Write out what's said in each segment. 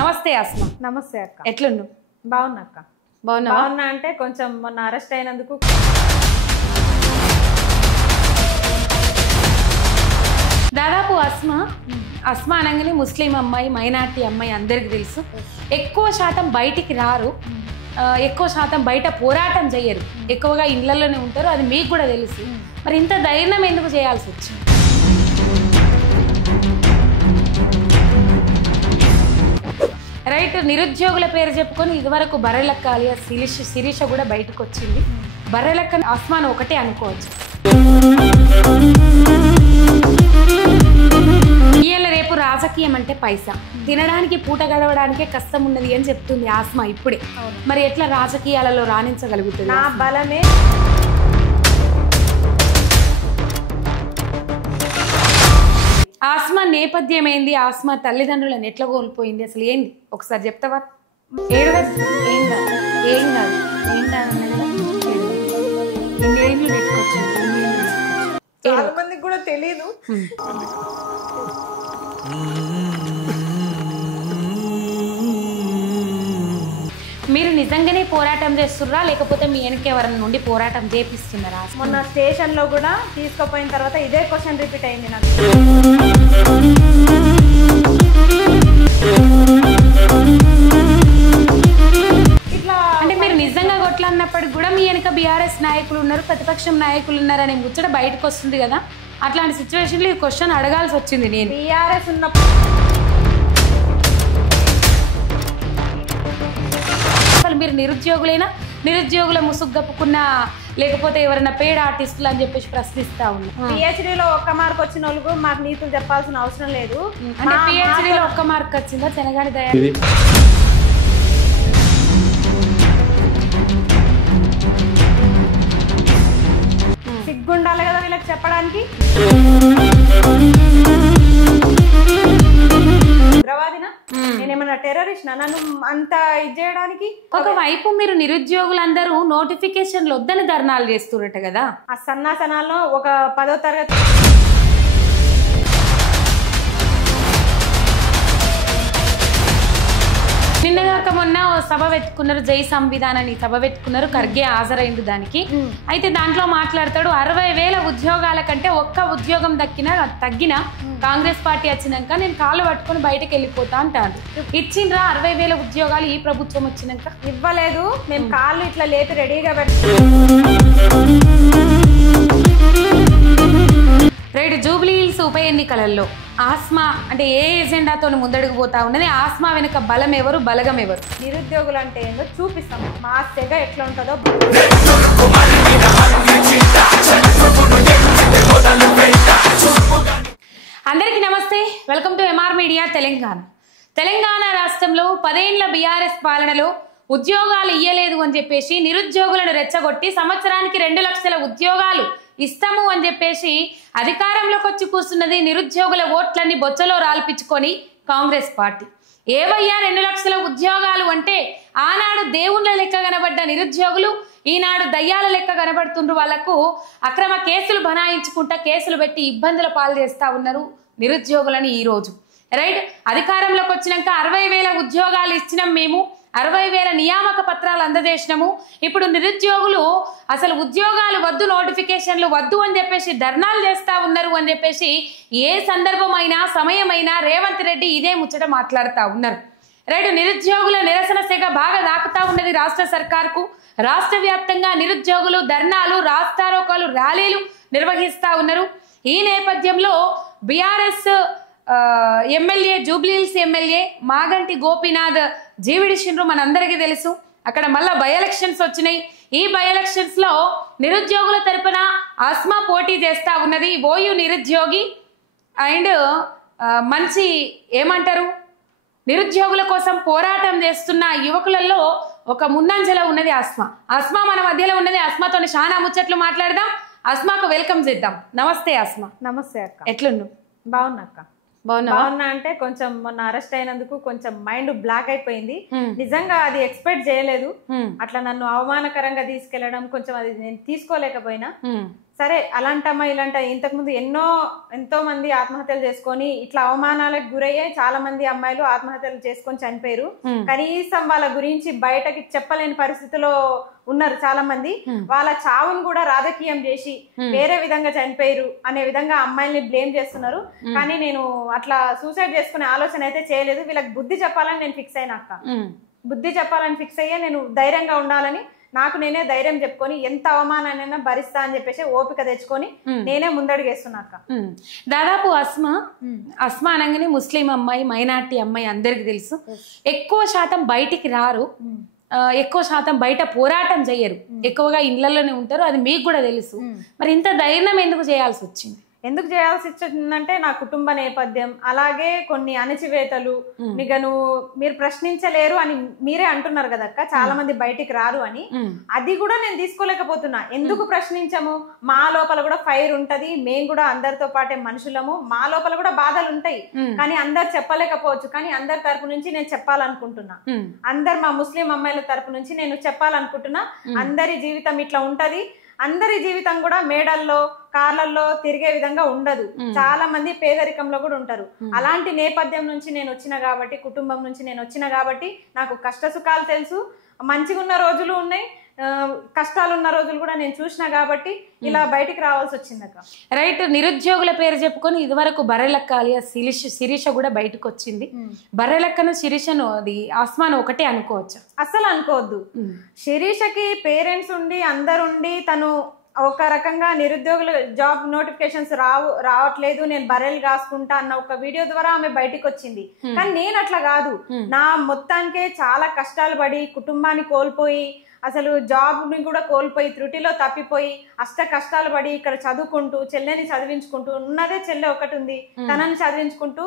నమస్తే అస్మా. నమస్తే అక్క. ఎట్లుండు? బాగున్నా అక్క. బాగున్నా అంటే కొంచెం మొన్న అరెస్ట్ అయినందుకు దాదాపు అస్మా అనగానే ముస్లిం అమ్మాయి, మైనార్టీ అమ్మాయి అందరికి తెలుసు. ఎక్కువ శాతం బయటికి రారు, ఎక్కువ శాతం బయట పోరాటం చేయరు, ఎక్కువగా ఇళ్లలోనే ఉంటారు. అది మీకు కూడా తెలుసు. మరి ఇంత ధైర్యం ఎందుకు చేయాల్సి వచ్చింది? రైట్. నిరుద్యోగుల పేరు చెప్పుకొని ఇదివరకు బర్రెలక్క అలియా శిరీష కూడా బయటకు వచ్చింది. బర్రెలక్క అస్మాను ఒకటే అనుకోవచ్చు. ఇవాళ రేపు రాజకీయం అంటే పైసా, తినడానికి పూట గడవడానికే కష్టం ఉన్నది అని చెప్తుంది ఆస్మా ఇప్పుడే. మరి ఎట్లా రాజకీయాలలో రాణించగలుగుతుంది? నా బలమే ఆస్మా నేపథ్యం ఏంది? ఆస్మా తల్లిదండ్రులను ఎట్లా కోల్పోయింది? అసలు ఏంది ఒకసారి చెప్తావా? ఏం కాదు ఏం కాదు ఏం కాదు ఇన్నేళ్ళు పెట్టుకోవచ్చు. చాలా మందికి కూడా తెలీదు. మీరు నిజంగానే పోరాటం చేస్తున్నారా లేకపోతే మీ వెనక ఎవరి నుండి పోరాటం చేపిస్తున్నారా? మొన్న స్టేషన్ లో కూడా తీసుకుపోయిన తర్వాత ఇదే క్వశ్చన్ రిపీట్ అయింది నాకు. ఇట్లా అంటే మీరు నిజంగా కొట్లాడినప్పటికి కూడా మీ వెనక బీఆర్ఎస్ నాయకులు ఉన్నారు, ప్రతిపక్షం నాయకులు ఉన్నారు అనే ముచ్చట బయటకు వస్తుంది కదా. అట్లాంటి సిచ్యువేషన్లో ఈ క్వశ్చన్ అడగాల్సి వచ్చింది. నేను బీఆర్ఎస్ ఉన్నప్పుడు అసలు మీరు నిరుద్యోగులైనా, నిరుద్యోగుల ముసుగు కప్పుకున్న, లేకపోతే ఎవరైనా పెయిడ్ ఆర్టిస్టులు అని చెప్పేసి ప్రశ్నిస్తా ఉన్నా. పిహెచ్డీలో ఒక్క మార్క్ వచ్చిన వాళ్ళకు మాకు నీతులు చెప్పాల్సిన అవసరం లేదు. అంటే పిహెచ్డీలో ఒక్క మార్క్ వచ్చిందా? శనగాని దయా సిగ్గుండాలి కదా వీళ్ళకి చెప్పడానికి. నేనేమన్నా టెర్రరిస్ట్ నన్ను అంత ఇది చేయడానికి? ఒకవైపు మీరు నిరుద్యోగులందరూ నోటిఫికేషన్లు వద్దని ధర్నాలు చేస్తున్నట్ట కదా. ఆ సన్నాసనాల్లో ఒక 10వ తరగతి నిన్నగాక మొన్న సభ పెట్టుకున్నారు, జై సంవిధానాన్ని సభ పెట్టుకున్నారు. ఖర్గే హాజరైంది దానికి. అయితే దాంట్లో మాట్లాడతాడు 60,000 ఉద్యోగాల కంటే ఒక్క ఉద్యోగం తగ్గిన కాంగ్రెస్ పార్టీ వచ్చినాక నేను కాళ్ళు పట్టుకొని బయటకు వెళ్ళిపోతా అంటారు. ఇచ్చిండ్రా 60,000 ఉద్యోగాలు ఈ ప్రభుత్వం వచ్చినాక? ఇవ్వలేదు. మేము కాళ్ళు ఇట్లా లేపి రెడీగా పెట్టి రైట్. జూబ్లీ హిల్స్ ఉప ఎన్నికలలో ఆస్మా అంటే ఏ ఎజెండాతో ముందడుగు పోతా ఉన్నది? ఆస్మా వెనుక బలం ఎవరు, బలగం ఎవరు? నిరుద్యోగులు అంటే ఏందో చూపిస్తాం. మా తెగ ఎట్లా ఉంటుందో. అందరికీ నమస్తే, welcome to MR media Telangana. Telangana రాష్ట్రంలో 10 ఏళ్ల బీఆర్ఎస్ పాలనలో ఉద్యోగాలు ఇయ్యలేదు అని చెప్పేసి నిరుద్యోగులను రెచ్చగొట్టి సంవత్సరానికి 2 లక్షల ఉద్యోగాలు ఇస్తాము అని చెప్పేసి అధికారంలోకి వచ్చి కూర్చున్నది. నిరుద్యోగుల ఓట్లన్నీ బొచ్చలో రాల్పించుకొని కాంగ్రెస్ పార్టీ. ఏవయ్యా 2 లక్షల ఉద్యోగాలు అంటే ఆనాడు దేవుళ్ళ లెక్క కనబడ్డ నిరుద్యోగులు ఈనాడు దయ్యాల లెక్క కనబడుతుండ్రు. వాళ్లకు అక్రమ కేసులు బనాయించుకుంటా కేసులు పెట్టి ఇబ్బందుల పాలు చేస్తా ఉన్నారు నిరుద్యోగులని. ఈ రోజు రైట్ అధికారంలోకి వచ్చినాక 60,000 ఉద్యోగాలు ఇచ్చినాం, మేము 60,000 నియామక పత్రాలు అందజేసినాము. ఇప్పుడు నిరుద్యోగులు అసలు ఉద్యోగాలు వద్దు, నోటిఫికేషన్లు వద్దు అని చెప్పేసి ధర్నాలు చేస్తా ఉన్నారు అని చెప్పేసి ఏ సందర్భమైనా సమయమైనా రేవంత్ రెడ్డి ఇదే ముచ్చట మాట్లాడుతూ ఉన్నారు. రైట్. నిరుద్యోగుల నిరసన సెగ బాగా దాకుతా ఉన్నది రాష్ట్ర సర్కార్కు. రాష్ట్ర వ్యాప్తంగా నిరుద్యోగులు ధర్నాలు, రాస్తారోకాలు, ర్యాలీలు నిర్వహిస్తా ఉన్నారు. ఈ నేపథ్యంలో BRS MLA, Jubilee Hills MLA Maganti Gopinath జీవిడిచిండ్రు, మనందరికీ తెలుసు. అక్కడ మళ్ళా బై ఎలక్షన్స్ వచ్చినాయి. ఈ బై ఎలక్షన్స్ లో నిరుద్యోగుల తరపున ఆస్మా పోటీ చేస్తా ఉన్నది. ఓయూ నిరుద్యోగి అండ్ మంచి ఏమంటారు నిరుద్యోగుల కోసం పోరాటం చేస్తున్న యువకులలో ఒక ముందంజలో ఉన్నది ఆస్మా. ఆస్మా మన మధ్యలో ఉన్నది. ఆస్మాతో చాలా ముచ్చట్లు మాట్లాడదాం. ఆస్మాకు వెల్కమ్ చేద్దాం. నమస్తే ఆస్మా. నమస్తే అక్క. ఎట్లుండు? బాగున్నా అక్క. బాగున్నా అంటే కొంచెం మొన్న అరెస్ట్ అయినందుకు కొంచెం మైండ్ బ్లాక్ అయిపోయింది. నిజంగా అది ఎక్స్పెక్ట్ చేయలేదు. అట్లా నన్ను అవమానకరంగా తీసుకెళ్లడం కొంచెం అది నేను తీసుకోలేకపోయినా. సరే అలాంటమ్మా ఇలాంట ఇంతకుముందు ఎంతో మంది ఆత్మహత్యలు చేసుకొని ఇట్లా అవమానాలకు గురయ్యే చాలా మంది అమ్మాయిలు ఆత్మహత్యలు చేసుకొని చనిపోయారు. కనీసం వాళ్ళ గురించి బయటకి చెప్పలేని పరిస్థితిలో ఉన్నారు చాలా మంది. వాళ్ళ చావును కూడా రాజకీయం చేసి వేరే విధంగా చనిపోయారు అనే విధంగా అమ్మాయిల్ని బ్లేమ్ చేస్తున్నారు. కానీ నేను అట్లా సూసైడ్ చేసుకునే ఆలోచన అయితే చేయలేదు. వీళ్ళకి బుద్ధి చెప్పాలని నేను ఫిక్స్ అయినా అక్క. బుద్ధి చెప్పాలని ఫిక్స్ అయ్యే నేను ధైర్యంగా ఉండాలని నాకు నేనే ధైర్యం చెప్పుకొని ఎంత అవమానాన్నైనా భరిస్తా అని చెప్పేసి ఓపిక తెచ్చుకొని నేనే ముందడుగేస్తున్నాక. దాదాపు అస్మా అనగానే ముస్లిం అమ్మాయి, మైనార్టీ అమ్మాయి అందరికి తెలుసు. ఎక్కువ శాతం బయటికి రారు, ఎక్కువ శాతం బయట పోరాటం చేయరు, ఎక్కువగా ఇళ్లలోనే ఉంటారు. అది మీకు కూడా తెలుసు. మరి ఇంత ధైర్యం ఎందుకు చేయాల్సి వచ్చింది? ఎందుకు చేయాల్సి వచ్చిందంటే నా కుటుంబ నేపథ్యం, అలాగే కొన్ని అణచివేతలు. మీరు ప్రశ్నించలేరు అని మీరే అంటున్నారు కదక్క, చాలా మంది బయటికి రారు అని. అది కూడా నేను తీసుకోలేకపోతున్నా. ఎందుకు ప్రశ్నించము? మా లోపల కూడా ఫైర్ ఉంటది, మేము కూడా అందరితో పాటే మనుషులము, మా లోపల కూడా బాధలు ఉంటాయి. కానీ అందరు చెప్పలేకపోవచ్చు. కానీ అందరి తరపు నుంచి నేను చెప్పాలనుకుంటున్నా. మా ముస్లిం అమ్మాయిల తరపు నుంచి నేను చెప్పాలనుకుంటున్నా. అందరి జీవితం ఇట్లా ఉంటది. అందరి జీవితం కూడా మేడల్లో, కార్లల్లో తిరిగే విధంగా ఉండదు. చాలా మంది పేదరికంలో కూడా ఉంటారు. అలాంటి నేపథ్యం నుంచి నేను వచ్చిన కాబట్టి, కుటుంబం నుంచి నేను వచ్చిన కాబట్టి నాకు కష్ట సుఖాలు తెలుసు. మంచిగా ఉన్న రోజులు ఉన్నాయి, కష్టాలు ఉన్న రోజులు కూడా నేను చూసినా కాబట్టి ఇలా బయటికి రావాల్సి వచ్చింది అక్క. రైట్. నిరుద్యోగుల పేరు చెప్పుకొని ఇదివరకు బర్రెలక్క అలియాస్ శిరీష కూడా బయటకు వచ్చింది. బర్రెలక్కను, శిరీషను, అది ఆస్మాను ఒకటే అనుకోవచ్చు? అస్సలు అనుకోవద్దు. శిరీషకి పేరెంట్స్ ఉండి అందరుండి తను ఒక రకంగా నిరుద్యోగులు జాబ్ నోటిఫికేషన్స్ రావట్లేదు, నేను బర్రెలు కాసుకుంటా అన్న ఒక వీడియో ద్వారా ఆమె బయటికి వచ్చింది. కానీ నేను అట్లా కాదు. నా మొత్తానికే చాలా కష్టాలు పడి, కుటుంబాన్ని కోల్పోయి, అసలు జాబ్ ని కూడా కోల్పోయి, త్రుటిలో తప్పిపోయి, అష్ట కష్టాలు పడి ఇక్కడ చదువుకుంటూ, చెల్లెని చదివించుకుంటూ, ఉన్నదే చెల్లె ఒకటి ఉంది, తనని చదివించుకుంటూ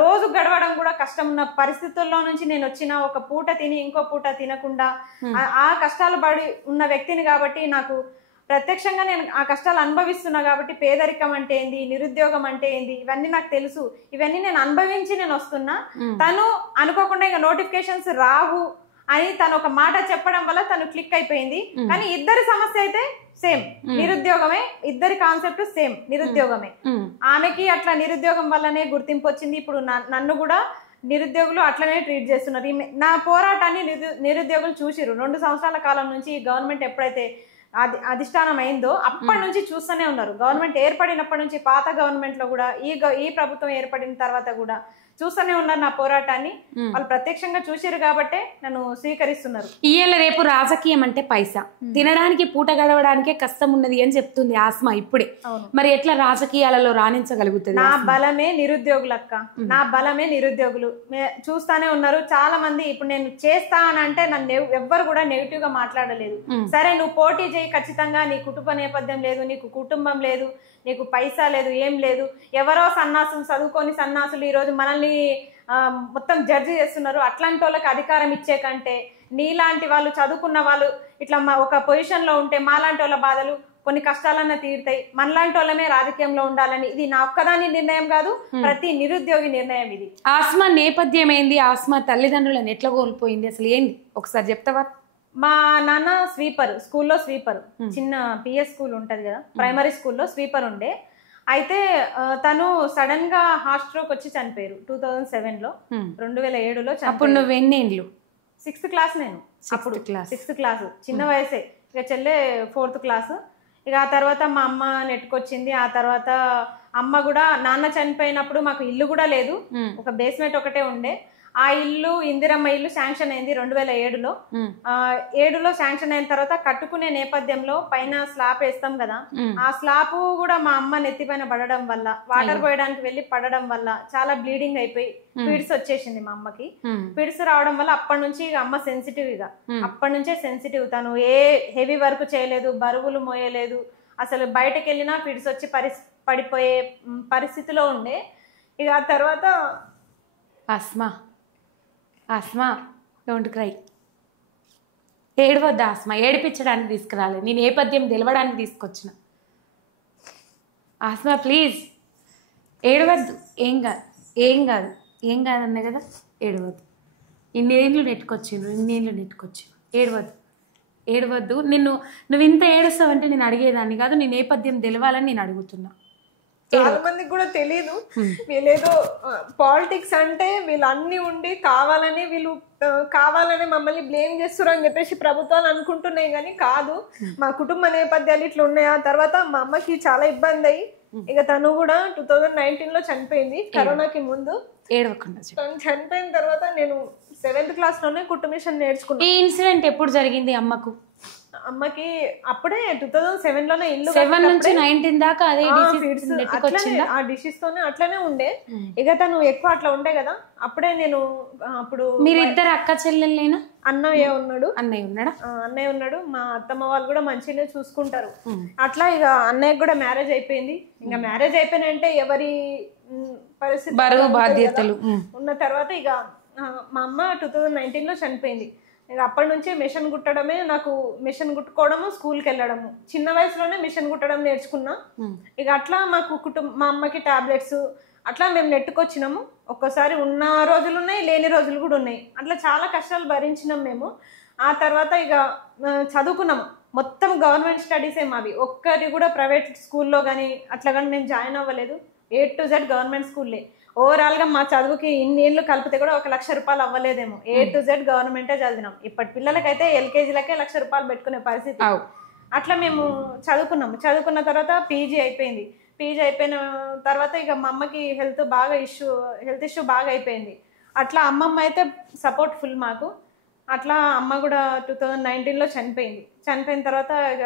రోజు గడవడం కూడా కష్టం ఉన్న పరిస్థితుల్లో నుంచి నేను వచ్చిన, ఒక పూట తిని ఇంకో పూట తినకుండా ఆ కష్టాలు పడి ఉన్న వ్యక్తిని కాబట్టి నాకు ప్రత్యక్షంగా నేను ఆ కష్టాలు అనుభవిస్తున్నా కాబట్టి పేదరికం అంటే ఏంది, నిరుద్యోగం అంటే ఏంది, ఇవన్నీ నాకు తెలుసు. ఇవన్నీ నేను అనుభవించి నేను వస్తున్నా. తను అనుకోకుండా ఇంకా నోటిఫికేషన్స్ రావు అని తను ఒక మాట చెప్పడం వల్ల తను క్లిక్ అయిపోయింది. కానీ ఇద్దరి సమస్య అయితే సేమ్, నిరుద్యోగమే. ఇద్దరి కాన్సెప్ట్ సేమ్, నిరుద్యోగమే. ఆమెకి అట్లా నిరుద్యోగం వల్లనే గుర్తింపు వచ్చింది. ఇప్పుడు నన్ను కూడా నిరుద్యోగులు అట్లనే ట్రీట్ చేస్తున్నారు. నా పోరాటాన్ని నిరుద్యోగులు చూసిరు. 2 సంవత్సరాల కాలం నుంచి గవర్నమెంట్ ఎప్పుడైతే అధిష్టానం అయిందో అప్పటి నుంచి చూస్తూనే ఉన్నారు. గవర్నమెంట్ ఏర్పడినప్పటి నుంచి, పాత గవర్నమెంట్ లో కూడా, ఈ ప్రభుత్వం ఏర్పడిన తర్వాత కూడా చూస్తూనే ఉన్నారు నా పోరాటాన్ని. వాళ్ళు ప్రత్యక్షంగా చూసారు కాబట్టే నన్ను స్వీకరిస్తున్నారు. ఇయ్యాల రేపు రాజకీయం అంటే పైసా, తినడానికి పూట గడవడానికే కష్టం ఉన్నది అని చెప్తుంది ఆస్మా ఇప్పుడే. మరి ఎట్లా రాజకీయాలలో రాణించగలుగుతుంది? నా బలమే నిరుద్యోగులు అక్క, నా బలమే నిరుద్యోగులు. చూస్తానే ఉన్నారు చాలా మంది. ఇప్పుడు నేను చేస్తా అని అంటే నన్ను ఎవ్వరు కూడా నెగిటివ్ గా మాట్లాడలేదు. సరే నువ్వు పోటీ చేయి, ఖచ్చితంగా నీ కుటుంబ నేపథ్యం లేదు, నీకు కుటుంబం లేదు, నీకు పైసా లేదు, ఏం లేదు, ఎవరో సన్నాసులు, చదువుకొని సన్నాసులు ఈ రోజు మనల్ని మొత్తం జడ్జి చేస్తున్నారు. అట్లాంటి వాళ్ళకి అధికారం ఇచ్చే కంటే నీలాంటి వాళ్ళు, చదువుకున్న వాళ్ళు ఇట్లా ఒక పొజిషన్ లో ఉంటే మాలాంటి వాళ్ళ బాధలు కొన్ని కష్టాలన్నా తీరుతాయి, మనలాంటి వాళ్ళమే రాజకీయంలో ఉండాలని ఇది నా ఒక్కదాని నిర్ణయం కాదు, ప్రతి నిరుద్యోగి నిర్ణయం ఇది. ఆస్మా నేపథ్యం ఏంది? ఆస్మా తల్లిదండ్రులను ఎట్లా కోల్పోయింది అసలు ఏంది ఒకసారి చెప్తావా? మా నాన్న స్వీపర్, స్కూల్లో స్వీపర్, చిన్న పిఎస్ స్కూల్ ఉంటది కదా, ప్రైమరీ స్కూల్లో స్వీపర్ ఉండే. అయితే తను సడన్ గా హార్ట్ స్ట్రోక్ వచ్చి చనిపోయారు 2007లో, 2007లో. అప్పుడు నువ్వు ఎన్నేళ్ళు? 6th క్లాస్ నేను అప్పుడు. 6th క్లాస్, చిన్న వయసే. ఇక చెల్లె 4th క్లాస్. ఇక ఆ తర్వాత మా అమ్మ నెట్టుకొచ్చింది. ఆ తర్వాత అమ్మ కూడా, నాన్న చనిపోయినప్పుడు మాకు ఇల్లు కూడా లేదు, ఒక బేస్మెంట్ ఒకటే ఉండే. ఆ ఇల్లు ఇందిరమ్మ ఇల్లు శాంక్షన్ అయింది 2007లో. 7లో శాంక్షన్ అయిన తర్వాత కట్టుకునే నేపథ్యంలో పైన స్లాబ్ వేస్తాం కదా, ఆ స్లాబ్ కూడా మా అమ్మ నెత్తి పైన పడడం వల్ల, వాటర్ పోయడానికి వెళ్ళి పడడం వల్ల చాలా బ్లీడింగ్ అయిపోయి పిడ్స్ వచ్చేసింది మా అమ్మకి. పిడ్స్ రావడం వల్ల అప్పటి నుంచి అమ్మ సెన్సిటివ్, ఇక అప్పటి నుంచే సెన్సిటివ్. తను ఏ హెవీ వర్క్ చేయలేదు, బరువులు మోయలేదు, అసలు బయటకు వెళ్ళినా పిడ్స్ వచ్చి పడిపోయే పరిస్థితిలో ఉండే. ఇక ఆ తర్వాత ఆస్మా డోంట్ క్రై, ఏడవద్దు ఆస్మా, ఏడిపించడానికి తీసుకురాలేదు, నీ నేపథ్యం తెలవడానికి తీసుకొచ్చిన. ఆస్మా ప్లీజ్ ఏడవద్దు, ఏం కాదన్నా కదా, ఏడవద్దు. ఇన్నేళ్ళు నెట్టుకొచ్చిండ్రు, ఏడవద్దు. ఏడవద్దు. నువ్వు ఇంత ఏడుస్తావంటే నేను అడిగేదాన్ని కాదు, నీ నేపథ్యం తెలవాలని నేను అడుగుతున్నా. చాలా మందికి కూడా తెలియదు. వీళ్ళేదో పాలిటిక్స్ అంటే వీళ్ళు అన్ని ఉండి కావాలని మమ్మల్ని బ్లేమ్ చేస్తారు అని చెప్పేసి ప్రభుత్వాలు అనుకుంటున్నాయి, కానీ కాదు. మా కుటుంబ నేపథ్యాలు ఇట్లా ఉన్నాయి. ఆ తర్వాత మా అమ్మకి చాలా ఇబ్బంది అయ్యి ఇక తను కూడా 2019 లో చనిపోయింది, కరోనాకి ముందు. తను చనిపోయిన తర్వాత నేను 7th క్లాస్ లోనే కుట్టు మిషన్ నేర్చుకున్నాను. ఈ ఇన్సిడెంట్ ఎప్పుడు జరిగింది అమ్మకి అప్పుడే 2007 లోనే ఇల్లు 7 నుంచి 19 దాకా అదే ఆ డిషెస్ తోనే అట్లనే ఉండే. ఇక తను ఎక్కువ అట్లా ఉండే కదా. అప్పుడే నేను అప్పుడు మీరిద్దరు అక్క చెల్లెళ్ళేనా? అన్నయ్య ఉన్నాడు. మా అత్తమ్మ వాళ్ళు కూడా మంచిగానే చూసుకుంటారు. అట్లా ఇక అన్నయ్యకి కూడా మ్యారేజ్ అయిపోయింది. ఇంకా మ్యారేజ్ అయిపోయినంటే ఎవరి పరిస్థితి బరువు బాధ్యతలు ఉన్న తర్వాత ఇక మా అమ్మ 2019 లో చనిపోయింది. ఇక అప్పటి నుంచి మిషన్ కుట్టడమే నాకు, మిషన్ కుట్టుకోవడము, స్కూల్కి వెళ్ళడము. చిన్న వయసులోనే మిషన్ కుట్టడం నేర్చుకున్నా. ఇక అట్లా మాకు మా అమ్మకి టాబ్లెట్స్ అట్లా మేము నెట్టుకొచ్చినాము. ఒక్కోసారి ఉన్న రోజులు ఉన్నాయి, లేని రోజులు కూడా ఉన్నాయి. అట్లా చాలా కష్టాలు భరించినాం మేము. ఆ తర్వాత ఇక చదువుకున్నాము. మొత్తం గవర్నమెంట్ స్టడీసే మావి. ఒక్కటి కూడా ప్రైవేట్ స్కూల్లో కానీ అట్లా కానీ మేము జాయిన్ అవ్వలేదు. A to Z గవర్నమెంట్ స్కూల్లే. ఓవరాల్ గా మా చదువుకి ఇన్ని ఏళ్ళు కలిపితే కూడా 1 లక్ష రూపాయలు అవ్వలేదేమో. A to Z గవర్నమెంటే చదివినాం. ఇప్పటి పిల్లలకైతే LKGలకే 1 లక్ష రూపాయలు పెట్టుకునే పరిస్థితి. అట్లా మేము చదువుకున్న తర్వాత పీజీ అయిపోయింది. పీజీ అయిపోయిన తర్వాత ఇక మా అమ్మకి హెల్త్ ఇష్యూ బాగా అయిపోయింది. అట్లా అమ్మమ్మ అయితే సపోర్ట్ ఫుల్ మాకు. అట్లా అమ్మ కూడా 2019 లో చనిపోయింది. చనిపోయిన తర్వాత ఇక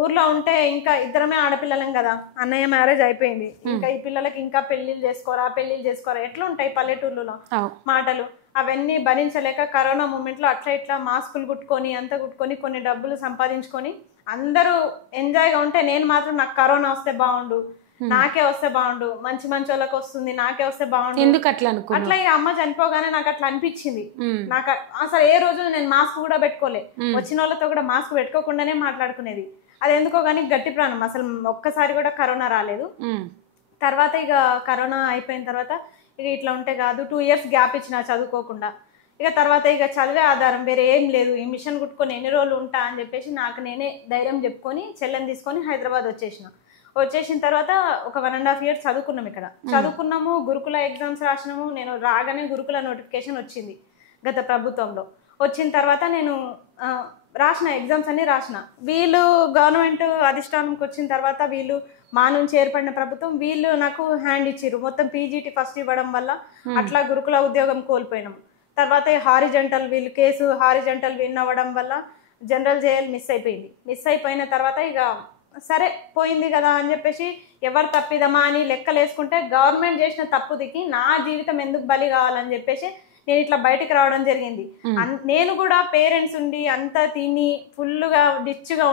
ఊర్లో ఉంటే ఇంకా ఇద్దరమే ఆడపిల్లలం కదా. అన్నయ్య మ్యారేజ్ అయిపోయింది. ఇంకా ఈ పిల్లలకి ఇంకా పెళ్లిళ్ళు చేసుకోరా ఎట్లా ఉంటాయి పల్లెటూర్లలో మాటలు. అవన్నీ భరించలేక కరోనా మూమెంట్ లో అట్లా ఇట్లా మాస్కులు కుట్టుకొని కొన్ని డబ్బులు సంపాదించుకొని అందరూ ఎంజాయ్గా ఉంటే నేను మాత్రం నాకు కరోనా వస్తే బాగుండు, నాకే వస్తే బాగుండు, మంచి వాళ్ళకి వస్తుంది, నాకే వస్తే బాగుండు. ఎందుకు అట్లా అనుకో అట్లా ఇక అమ్మ చనిపోగానే నాకు అట్లా అనిపించింది. నాకు అసలు ఏ రోజు నేను మాస్క్ కూడా పెట్టుకోలే. వచ్చిన వాళ్ళతో కూడా మాస్క్ పెట్టుకోకుండానే మాట్లాడుకునేది. అది ఎందుకో కానీ గట్టి ప్రాణం. అసలు ఒక్కసారి కూడా కరోనా రాలేదు. తర్వాత ఇక కరోనా అయిపోయిన తర్వాత ఇక ఇట్లా ఉంటే కాదు, 2 years గ్యాప్ ఇచ్చిన చదువుకోకుండా. ఇక తర్వాత ఇక చదివే ఆధారం వేరే ఏం లేదు, ఈ మిషన్ కుట్టుకొని ఎన్ని రోజులు ఉంటా అని చెప్పేసి నాకు నేనే ధైర్యం చెప్పుకొని చెల్లెని తీసుకొని హైదరాబాద్ వచ్చేసిన తర్వాత ఒక 1.5 years చదువుకున్నాం. ఇక్కడ చదువుకున్నాము, గురుకుల ఎగ్జామ్స్ రాసినాము. నేను రాగానే గురుకుల నోటిఫికేషన్ వచ్చింది గత ప్రభుత్వంలో. వచ్చిన తర్వాత నేను రాసిన ఎగ్జామ్స్ అన్ని రాసిన. వీళ్ళు గవర్నమెంట్ అధిష్టానంకి వచ్చిన తర్వాత వీళ్ళు మా నుంచి ఏర్పడిన ప్రభుత్వం వీళ్ళు నాకు హ్యాండ్ ఇచ్చిర్రు. మొత్తం పీజీటీ ఫస్ట్ ఇవ్వడం వల్ల అట్లా గురుకుల ఉద్యోగం కోల్పోయినాం. తర్వాత హారిజెంటల్ కేసు విన్ అవ్వడం వల్ల జనరల్ జేఎల్ మిస్ అయిపోయిన తర్వాత ఇక సరే పోయింది కదా అని చెప్పేసి ఎవరు తప్పిదమా అని లెక్కలు వేసుకుంటే గవర్నమెంట్ చేసిన తప్పుదికి నా జీవితం ఎందుకు బలి కావాలని చెప్పేసి నేను ఇట్లా బయటకు రావడం జరిగింది. నేను కూడా పేరెంట్స్ ఉండి అంతా తిని ఫుల్గా డిచ్గా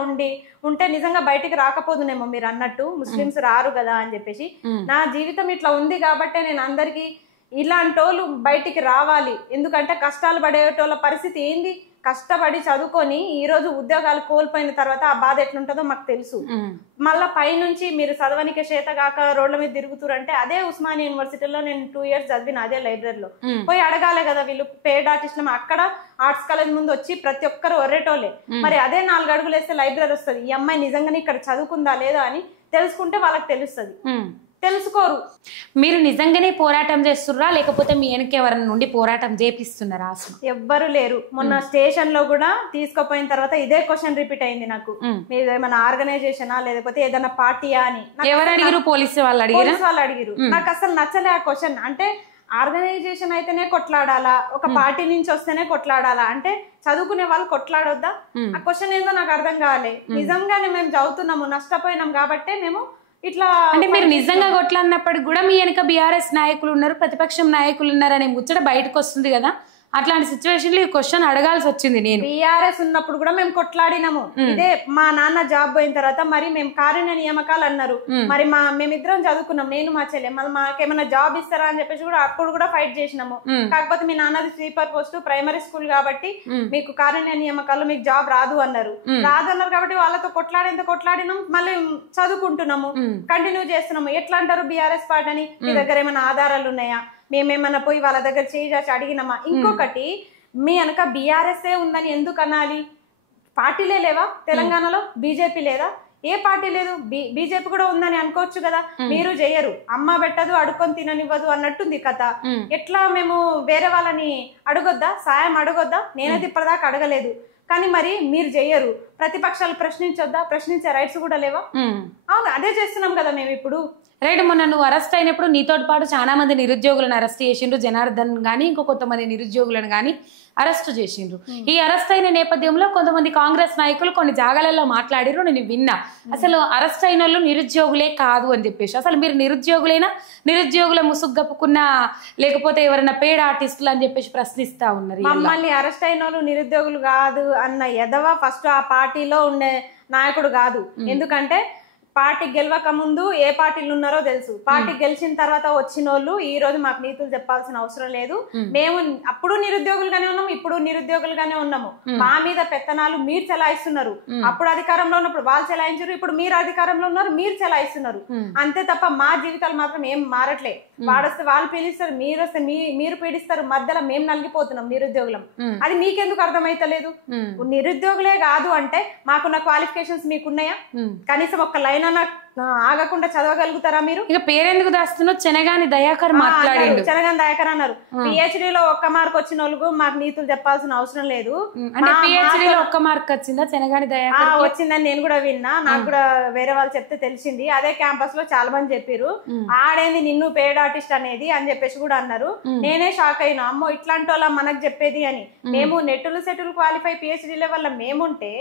ఉంటే నిజంగా బయటికి రాకపోదునేమో మీరు అన్నట్టు, ముస్లిమ్స్ రారు కదా అని చెప్పేసి. నా జీవితం ఇట్లా ఉంది కాబట్టే నేను అందరికీ ఇలాంటోళ్ళు బయటికి రావాలి. ఎందుకంటే కష్టాలు పడేటోళ్ళ పరిస్థితి ఏంది, కష్టపడి చదువుకొని ఈ రోజు ఉద్యోగాలు కోల్పోయిన తర్వాత ఆ బాధ ఎట్లుంటుందో మాకు తెలుసు. మళ్ళా పైనుంచి మీరు చదవనికే చేతగాక రోడ్ల మీద తిరుగుతారంటే అదే ఉస్మానియా యూనివర్సిటీలో నేను 2 years చదివిన అదే లైబ్రరీలో పోయి అడగాలే కదా. వీళ్ళు పేడ్ ఆర్టిస్టులు అక్కడ ఆర్ట్స్ కాలేజ్ ముందు వచ్చి ప్రతి ఒక్కరు ఒర్రేటోలే. మరి అదే 4 అడుగులు వేస్తే లైబ్రరీ వస్తుంది. ఈ అమ్మాయి నిజంగానే ఇక్కడ చదువుకుందా లేదా అని తెలుసుకుంటే వాళ్ళకి తెలుస్తుంది. తెలుసుకోరు. మీరు నిజంగానే పోరాటం చేస్తుర్రా లేకపోతే మీ వెనక ఎవరి నుండి పోరాటం చేపిస్తున్నారా? ఎవ్వరు లేరు. మొన్న స్టేషన్ లో కూడా తీసుకుపోయిన తర్వాత ఇదే క్వశ్చన్ రిపీట్ అయింది నాకు, మీరు ఏమైనా ఆర్గనైజేషనా లేకపోతే ఏదైనా పార్టీయా అని. ఎవరు అడిగారు? పోలీసు వాళ్ళు అడిగారు. నాకు అసలు నచ్చలే ఆ క్వశ్చన్. అంటే ఆర్గనైజేషన్ అయితేనే కొట్లాడాలా, ఒక పార్టీ నుంచి వస్తేనే కొట్లాడాలా అంటే చదువుకునే వాళ్ళు కొట్లాడొద్దా? ఆ క్వశ్చన్ ఏందో నాకు అర్థం కావాలి. నిజంగానే మేము చదువుతున్నాము, నష్టపోయినాం కాబట్టే మేము ఇట్లా. అంటే మీరు నిజంగా కొట్లాడినప్పటికి కూడా మీ వెనక బీఆర్ఎస్ నాయకులు ఉన్నారు, ప్రతిపక్షం నాయకులు ఉన్నారు అనే ముచ్చట బయటకు వస్తుంది కదా. అట్లాంటి సిచ్యువేషన్ లో ఈ క్వశ్చన్ అడగాల్సి వచ్చింది. నేను బీఆర్ఎస్ ఉన్నప్పుడు కూడా మేము కొట్లాడినాము. ఇదే మా నాన్న జాబ్ పోయిన తర్వాత మరి మేము కారుణ్య నియామకాలు అన్నారు. మరి మేమిద్దరం చదువుకున్నాం, నేను మా చెల్లె. మళ్ళీ మాకేమైనా జాబ్ ఇస్తారా అని చెప్పేసి కూడా అప్పుడు కూడా ఫైట్ చేసినాము. కాకపోతే మీ నాన్నది స్లీపర్ పోస్ట్ ప్రైమరీ స్కూల్ కాబట్టి మీకు కారుణ్య నియామకాలు మీకు జాబ్ రాదు అన్నారు కాబట్టి వాళ్ళతో కొట్లాడినాం. మళ్ళీ చదువుకుంటున్నాము, కంటిన్యూ చేస్తున్నాము. ఎట్లా అంటారు బీఆర్ఎస్ పార్టీ అని? మీ దగ్గర ఏమైనా ఆధారాలు ఉన్నాయా? మేమేమన్నా పోయి వాళ్ళ దగ్గర చేసి అడిగినామా? ఇంకొకటి, మీ వెనక బీఆర్ఎస్ఏ ఉందని ఎందుకు అనాలి? పార్టీలే లేవా తెలంగాణలో? బీజేపీ లేదా? ఏ పార్టీ లేదు. బీజేపీ కూడా ఉందని అనుకోవచ్చు కదా. మీరు చెయ్యరు, అమ్మ పెట్టదు అడుక్కొని తిననివ్వదు అన్నట్టుంది కథ. ఎట్లా మేము వేరే వాళ్ళని అడగొద్దా? సాయం అడగొద్దా? నేనైతే ఇప్పటిదాకా అడగలేదు. కానీ మరి మీరు చెయ్యరు. ప్రతిపక్షాలు ప్రశ్నించొద్దా? ప్రశ్నించే రైట్స్ కూడా లేవా? అవును, అదే చేస్తున్నాం కదా మేము ఇప్పుడు. రైట్, మొన్న నువ్వు అరెస్ట్ అయినప్పుడు నీతో పాటు చాలా మంది నిరుద్యోగులను అరెస్ట్ చేసిండ్రు. జనార్దన్ గానీ ఇంకో కొంతమంది నిరుద్యోగులను కానీ అరెస్ట్ చేసిండ్రు. ఈ అరెస్ట్ అయిన నేపథ్యంలో కొంతమంది కాంగ్రెస్ నాయకులు కొన్ని జాగాలలో మాట్లాడిరు, నేను విన్నా. అసలు అరెస్ట్ అయిన వాళ్ళు నిరుద్యోగులే కాదు అని చెప్పేసి, అసలు మీరు నిరుద్యోగులైనా, నిరుద్యోగుల ముసుగ్గప్పుకున్న, లేకపోతే ఎవరైనా పేడ్ ఆర్టిస్టులు అని చెప్పేసి ప్రశ్నిస్తా ఉన్నారు. మమ్మల్ని అరెస్ట్ అయిన వాళ్ళు నిరుద్యోగులు కాదు అన్న ఎదవ ఫస్ట్ ఆ పార్టీలో ఉండే నాయకుడు కాదు. ఎందుకంటే పార్టీ గెలవక ముందు ఏ పార్టీలు ఉన్నారో తెలుసు. పార్టీ గెలిచిన తర్వాత వచ్చిన వాళ్ళు ఈ రోజు మాకు నీతులు చెప్పాల్సిన అవసరం లేదు. మేము అప్పుడు నిరుద్యోగులుగానే ఉన్నాము, ఇప్పుడు నిరుద్యోగులుగానే ఉన్నాము. మా మీద పెత్తనాలు మీరు చెలాయిస్తున్నారు. అప్పుడు అధికారంలో ఉన్నప్పుడు వాళ్ళు చెలాయించారు, ఇప్పుడు మీరు అధికారంలో ఉన్నారు, మీరు చెలాయిస్తున్నారు. అంతే తప్ప మా జీవితాలు మాత్రం ఏం మారట్లే. వాడొస్తే వాళ్ళు పీడిస్తారు, మీరు వస్తే మీరు పీడిస్తారు, మధ్యలో మేము నలిగిపోతున్నాం నిరుద్యోగులం. అది మీకెందుకు అర్థమైతలేదు? నిరుద్యోగులే కాదు అంటే మాకున్న క్వాలిఫికేషన్స్ మీకున్నాయా? కనీసం ఒక్క లైన్ ఆగకుండా చదవగలుగుతారా మీరు? ఇక పేరెందుకు దాస్తున్నావు? చెనగాని దయాకర్ మాట్లాడిండు. చెనగాని దయాకర్ అన్నారు PhD లో ఒక్క మార్క్ వచ్చిన వాళ్ళకు మాకు నీతులు చెప్పాల్సిన అవసరం లేదు. అంటే PhD లో ఒక్క మార్క్ వచ్చిందా చెనగాని దయాకర్? వచ్చిందని నేను కూడా విన్నా, నాకు కూడా వేరే వాళ్ళు చెప్తే తెలిసింది. అదే క్యాంపస్ లో చాలా మంది చెప్పారు, ఆడేంది నిన్ను పేడ్ ఆర్టిస్ట్ అనేది అని చెప్పేసి కూడా అన్నారు. నేనే షాక్ అయినా, అమ్మో ఇట్లాంటి వాళ్ళ మనకు చెప్పేది అని. మేము నెట్టులు సెటులు క్వాలిఫై PhD లెవెల్ మేముంటే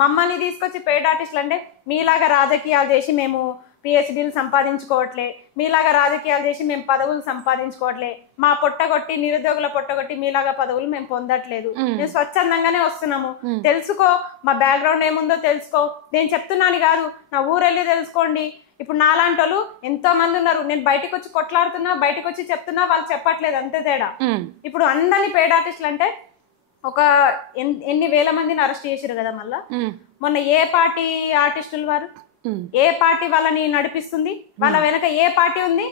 మమ్మల్ని తీసుకొచ్చి పేడ్ ఆర్టిస్టులు అంటే మీలాగా రాజకీయాలు చేసి మేము PhDలు సంపాదించుకోవట్లే, మీలాగా రాజకీయాలు చేసి మేము పదవులు సంపాదించుకోవట్లే, మా పొట్టగొట్టి నిరుద్యోగుల పొట్టగొట్టి మీలాగా పదవులు మేము పొందట్లేదు. మేము స్వచ్ఛందంగానే వస్తున్నాము. తెలుసుకో, మా బ్యాక్గ్రౌండ్ ఏముందో తెలుసుకో. నేను చెప్తున్నాను కాదు, నా ఊరెళ్ళి తెలుసుకోండి. ఇప్పుడు నాలాంటి వాళ్ళు ఎంతో మంది ఉన్నారు. నేను బయటకు వచ్చి కొట్లాడుతున్నా, బయటకు వచ్చి చెప్తున్నా, వాళ్ళు చెప్పట్లేదు, అంతే తేడా. ఇప్పుడు అందరినీ పేడ్ ఆర్టిస్టులు అంటే ఒక ఎన్ని వేల మందిని అరెస్ట్ చేశారు కదా. మళ్ళా మొన్న ఏ పార్టీ ఆర్టిస్టులు వారు? ఏ పార్టీ వాళ్ళని నడిపిస్తుంది? వాళ్ళ వెనక ఏ పార్టీ ఉంది?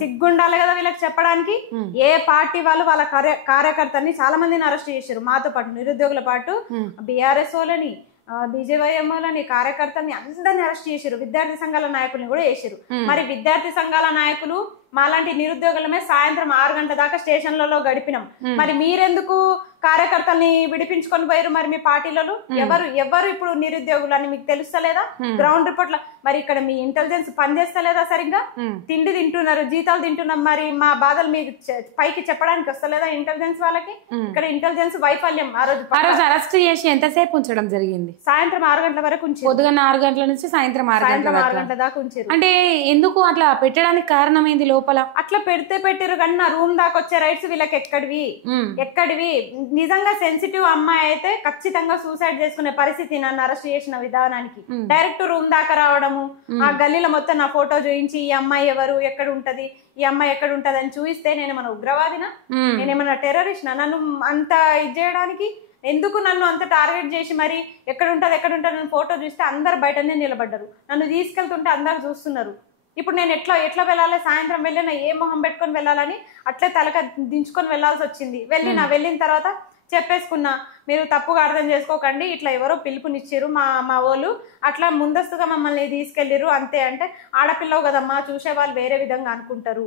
సిగ్గుండాలి కదా వీళ్ళకి చెప్పడానికి. ఏ పార్టీ వాళ్ళు వాళ్ళ కార్యకర్తల్ని చాలా మందిని అరెస్ట్ చేశారు. మాతో పాటు నిరుద్యోగుల పాటు BRS వాళ్ళని, BJYM వాళ్ళని, కార్యకర్తల్ని అందరినీ అరెస్ట్ చేశారు. విద్యార్థి సంఘాల నాయకుల్ని కూడా చేశారు. మరి విద్యార్థి సంఘాల నాయకులు మాలాంటి నిరుద్యోగులమే సాయంత్రం 6 గంటల దాకా స్టేషన్లలో గడిపినాం. మరి మీరెందుకు కార్యకర్తల్ని విడిపించుకొని పోయారు? మరి మీ పార్టీలలో ఎవరు ఇప్పుడు నిరుద్యోగులు అని మీకు తెలుస్తలేదా? గ్రౌండ్ రిపోర్ట్ల మరి ఇక్కడ మీ ఇంటెలిజెన్స్ పనిచేస్తలేదా సరిగ్గా? తిండి తింటున్నారు, జీతాలు తింటున్నాం, మరి మా బాధలు మీకు పైకి చెప్పడానికి వస్తలేదా ఇంటెలిజెన్స్ వాళ్ళకి? ఇక్కడ ఇంటెలిజెన్స్ వైఫల్యం. ఆ రోజు అరెస్ట్ చేసి ఎంతసేపు ఉంచడం జరిగింది? సాయంత్రం 6 గంటల వరకు ఉంచారు. పొద్దుగన్న 6 గంటల నుంచి సాయంత్రం 6 గంటల దాకా ఉంచారు. అంటే ఎందుకు అట్లా పెట్టడానికి కారణం ఏంది? లోపల అట్లా పెట్టిరు కానీ నా రూమ్ దాకా వచ్చే రైట్స్ వీళ్ళకి ఎక్కడివి? నిజంగా సెన్సిటివ్ అమ్మాయి అయితే ఖచ్చితంగా సూసైడ్ చేసుకునే పరిస్థితి నన్ను అరెస్ట్ చేసిన విధానానికి. డైరెక్ట్ రూమ్ దాకా రావడము, ఆ గల్లీలో మొత్తం నా ఫోటో చూపించి ఈ అమ్మాయి ఎవరు, ఎక్కడ ఉంటది, ఈ అమ్మాయి ఎక్కడ ఉంటది అని చూపిస్తే నేనేమన్నా ఉగ్రవాదినా, నేనేమన్నా టెర్రరిస్ట్నా? నన్ను అంత ఇది చేయడానికి ఎందుకు నన్ను అంత టార్గెట్ చేసి మరి ఎక్కడ ఉంటది నన్ను ఫోటో చూస్తే అందరు బయటనే నిలబడ్డారు. నన్ను తీసుకెళ్తుంటే అందరు చూస్తున్నారు. ఇప్పుడు నేను ఎట్లా వెళ్ళాలి? సాయంత్రం వెళ్ళిన ఏ మొహం పెట్టుకొని వెళ్ళాలని అట్లే తలక దించుకొని వెళ్లాల్సి వచ్చింది. వెళ్ళిన తర్వాత చెప్పేసుకున్నా, మీరు తప్పుగా అర్థం చేసుకోకండి, ఇట్లా ఎవరో పిలుపునిచ్చారు మా వాళ్ళు, అట్లా ముందస్తుగా మమ్మల్ని తీసుకెళ్లిరు అంతే. అంటే ఆడపిల్లవు కదమ్మా, చూసే వాళ్ళు వేరే విధంగా అనుకుంటారు.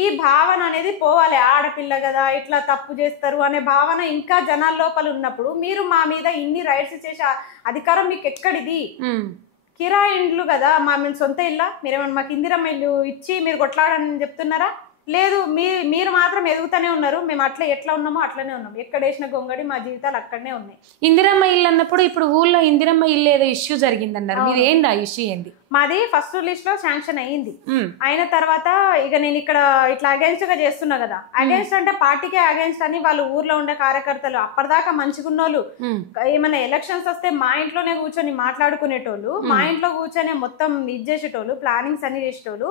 ఈ భావన అనేది పోవాలి. ఆడపిల్ల కదా ఇట్లా తప్పు చేస్తారు అనే భావన ఇంకా జనాల లోపల ఉన్నప్పుడు మీరు మా మీద ఇన్ని రైట్స్ చేసే అధికారం మీకు ఎక్కడిది? కిరాయి ఇండ్లు కదా, మేము సొంత ఇల్లా? మీరేమన్నా మాకు ఇందిరమ్మ ఇల్లు ఇచ్చి మీరు కొట్లాడని చెప్తున్నారా? లేదు, మీరు మాత్రం ఎదుగుతూనే ఉన్నారు. మేము ఎట్లా ఉన్నామో అట్లనే ఉన్నాం. ఎక్కడ వేసిన గొంగడి మా జీవితాలు అక్కడనే ఉన్నాయి. ఇందిరమ్మ ఇల్లు అన్నప్పుడు ఇప్పుడు ఊళ్ళో ఇందిరమ్మ ఇల్లు ఏదో ఇష్యూ జరిగిందన్నారు, మీరు ఏంది ఆ ఇష్యూ ఏంది? మాది ఫస్ట్ లిస్ట్ లో శాంక్షన్ అయ్యింది. అయిన తర్వాత ఇక నేను ఇక్కడ ఇట్లా అగేన్స్ట్ గా చేస్తున్నా కదా. అగేన్స్ట్ అంటే పార్టీకే అగేన్స్ట్ అని వాళ్ళు ఊర్లో ఉండే కార్యకర్తలు అప్పటిదాకా మంచిగున్నోళ్ళు, ఏమైనా ఎలక్షన్స్ వస్తే మా ఇంట్లోనే కూర్చొని మాట్లాడుకునేటోళ్ళు, మా ఇంట్లో కూర్చొని మొత్తం ఇది చేసేటోళ్ళు, ప్లానింగ్స్ అన్ని చేసేటోళ్ళు.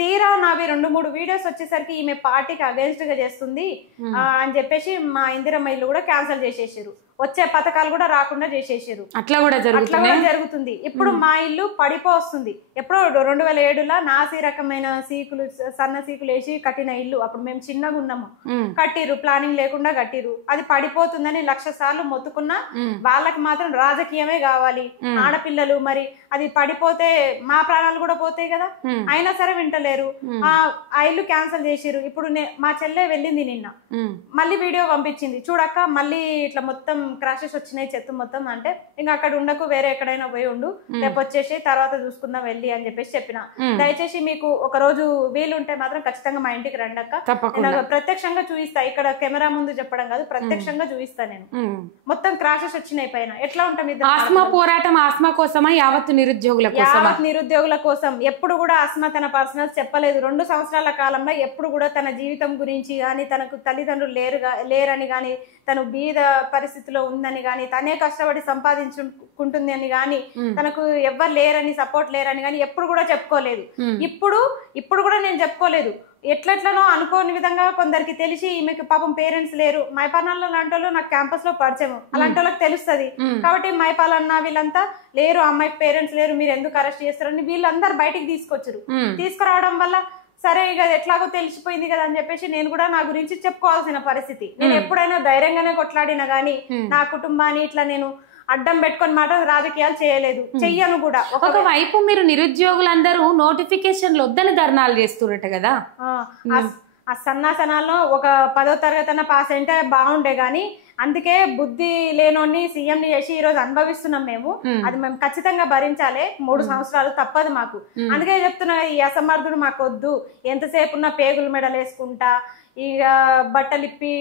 తీరా నావి 2-3 వీడియోస్ వచ్చేసరికి ఈమె పార్టీకి అగేన్స్ట్ గా చేస్తుంది అని చెప్పేసి మా ఇందిరమ్మ ఇల్లు కూడా క్యాన్సిల్ చేసేసారు. వచ్చే పథకాలు కూడా రాకుండా చేసేసారు. అట్లా కూడా జరుగుతుంది. ఇప్పుడు మా ఇల్లు పడిపోతుంది. వస్తుంది. ఎప్పుడో 2007లో నాసి రకమైన సన్న సీకులు వేసి కట్టిన ఇల్లు. అప్పుడు మేము చిన్నగా ఉన్నాము. కట్టిరు, ప్లానింగ్ లేకుండా కట్టిరు. అది పడిపోతుందని 1,00,000 సార్లు మొత్తుకున్నా వాళ్ళకి మాత్రం రాజకీయమే కావాలి, ఆడపిల్లలు, మరి అది పడిపోతే మా ప్రాణాలు కూడా పోతాయి కదా, అయినా సరే వింటలేరు. ఆ ఇల్లు క్యాన్సిల్ చేసిరు. ఇప్పుడు మా చెల్లె వెళ్ళింది నిన్న, మళ్ళీ వీడియో పంపించింది, చూడక్క మళ్ళీ ఇట్లా మొత్తం క్రాషెస్ వచ్చినాయి చెత్త మొత్తం అంటే, ఇంకా అక్కడ ఉండకు, వేరే ఎక్కడైనా పోయి ఉండు, రేపు వచ్చేసి తర్వాత చూసుకుందాం వెళ్ళి అని చెప్పేసి చెప్పిన. దయచేసి మీకు ఒక రోజు వీలుంటే మాత్రం ఖచ్చితంగా మా ఇంటికి రండి అక్క, ప్రత్యక్షంగా చూపిస్తా. ఇక్కడ కెమెరా ముందు చెప్పడం కాదు, ప్రత్యక్షంగా చూపిస్తా నేను. మొత్తం క్రాషెస్ వచ్చినాయి పైన. ఎట్లా ఉంటాం? ఆస్మా పోరాటం ఆస్మా కోసమా? యావత్ నిరుద్యోగుల కోసం? యావత్ నిరుద్యోగుల కోసం. ఎప్పుడు కూడా ఆస్మా తన పర్సనల్ చెప్పలేదు. 2 సంవత్సరాల కాలంలో ఎప్పుడు కూడా తన జీవితం గురించి కానీ, తనకు తల్లిదండ్రులు లేరని కానీ, తను బీద పరిస్థితిలో ఉందని కానీ, తనే కష్టపడి సంపాదించుకుంటుంది అని కానీ, తనకు ఎవ్వరు లేరని, సపోర్ట్ లేరని కానీ ఎప్పుడు కూడా చెప్పుకోలేదు. ఇప్పుడు కూడా నేను చెప్పుకోలేదు. ఎట్లెట్లనో అనుకోని విధంగా కొందరికి తెలిసి ఈమెకు పాపం పేరెంట్స్ లేరు. మైపాలన్న లాంటి వాళ్ళు నాకు క్యాంపస్ లో పరిచయం, అలాంటి వాళ్ళకి తెలుస్తుంది కాబట్టి మైపాలన్న వీళ్ళంతా లేరు, అమ్మాయికి పేరెంట్స్ లేరు, మీరు ఎందుకు అరెస్ట్ చేస్తారని వీళ్ళందరూ బయటికి తీసుకొచ్చారు. తీసుకురావడం వల్ల సరే ఇక ఎట్లాగో తెలిసిపోయింది కదా అని చెప్పేసి నేను కూడా నా గురించి చెప్పుకోవాల్సిన పరిస్థితి. నేను ఎప్పుడైనా ధైర్యంగానే కొట్లాడినా గానీ నా కుటుంబాన్ని ఇట్లా నేను అడ్డం పెట్టుకొని మాట రాజకీయాలు చేయలేదు, చెయ్యను కూడా. ఒకవైపు మీరు నిరుద్యోగులందరూ నోటిఫికేషన్లు వద్దని ధర్నాలు చేస్తున్నట్టు కదా. ఆ సన్నాసనాల్లో ఒక 10వ తరగతి పాస్ అంటే బాగుండే గానీ, అందుకే బుద్ధి లేనోని సీఎంని చేసి ఈ రోజు అనుభవిస్తున్నాం మేము. అది మేము ఖచ్చితంగా భరించాలి. 3 సంవత్సరాలు తప్పదు మాకు. అందుకే చెప్తున్నా, ఈ అసమర్థుడు మాకు వద్దు. ఎంతసేపు ఉన్న పేగులు మెడలు వేసుకుంటా, ఇక బట్టలిప్పి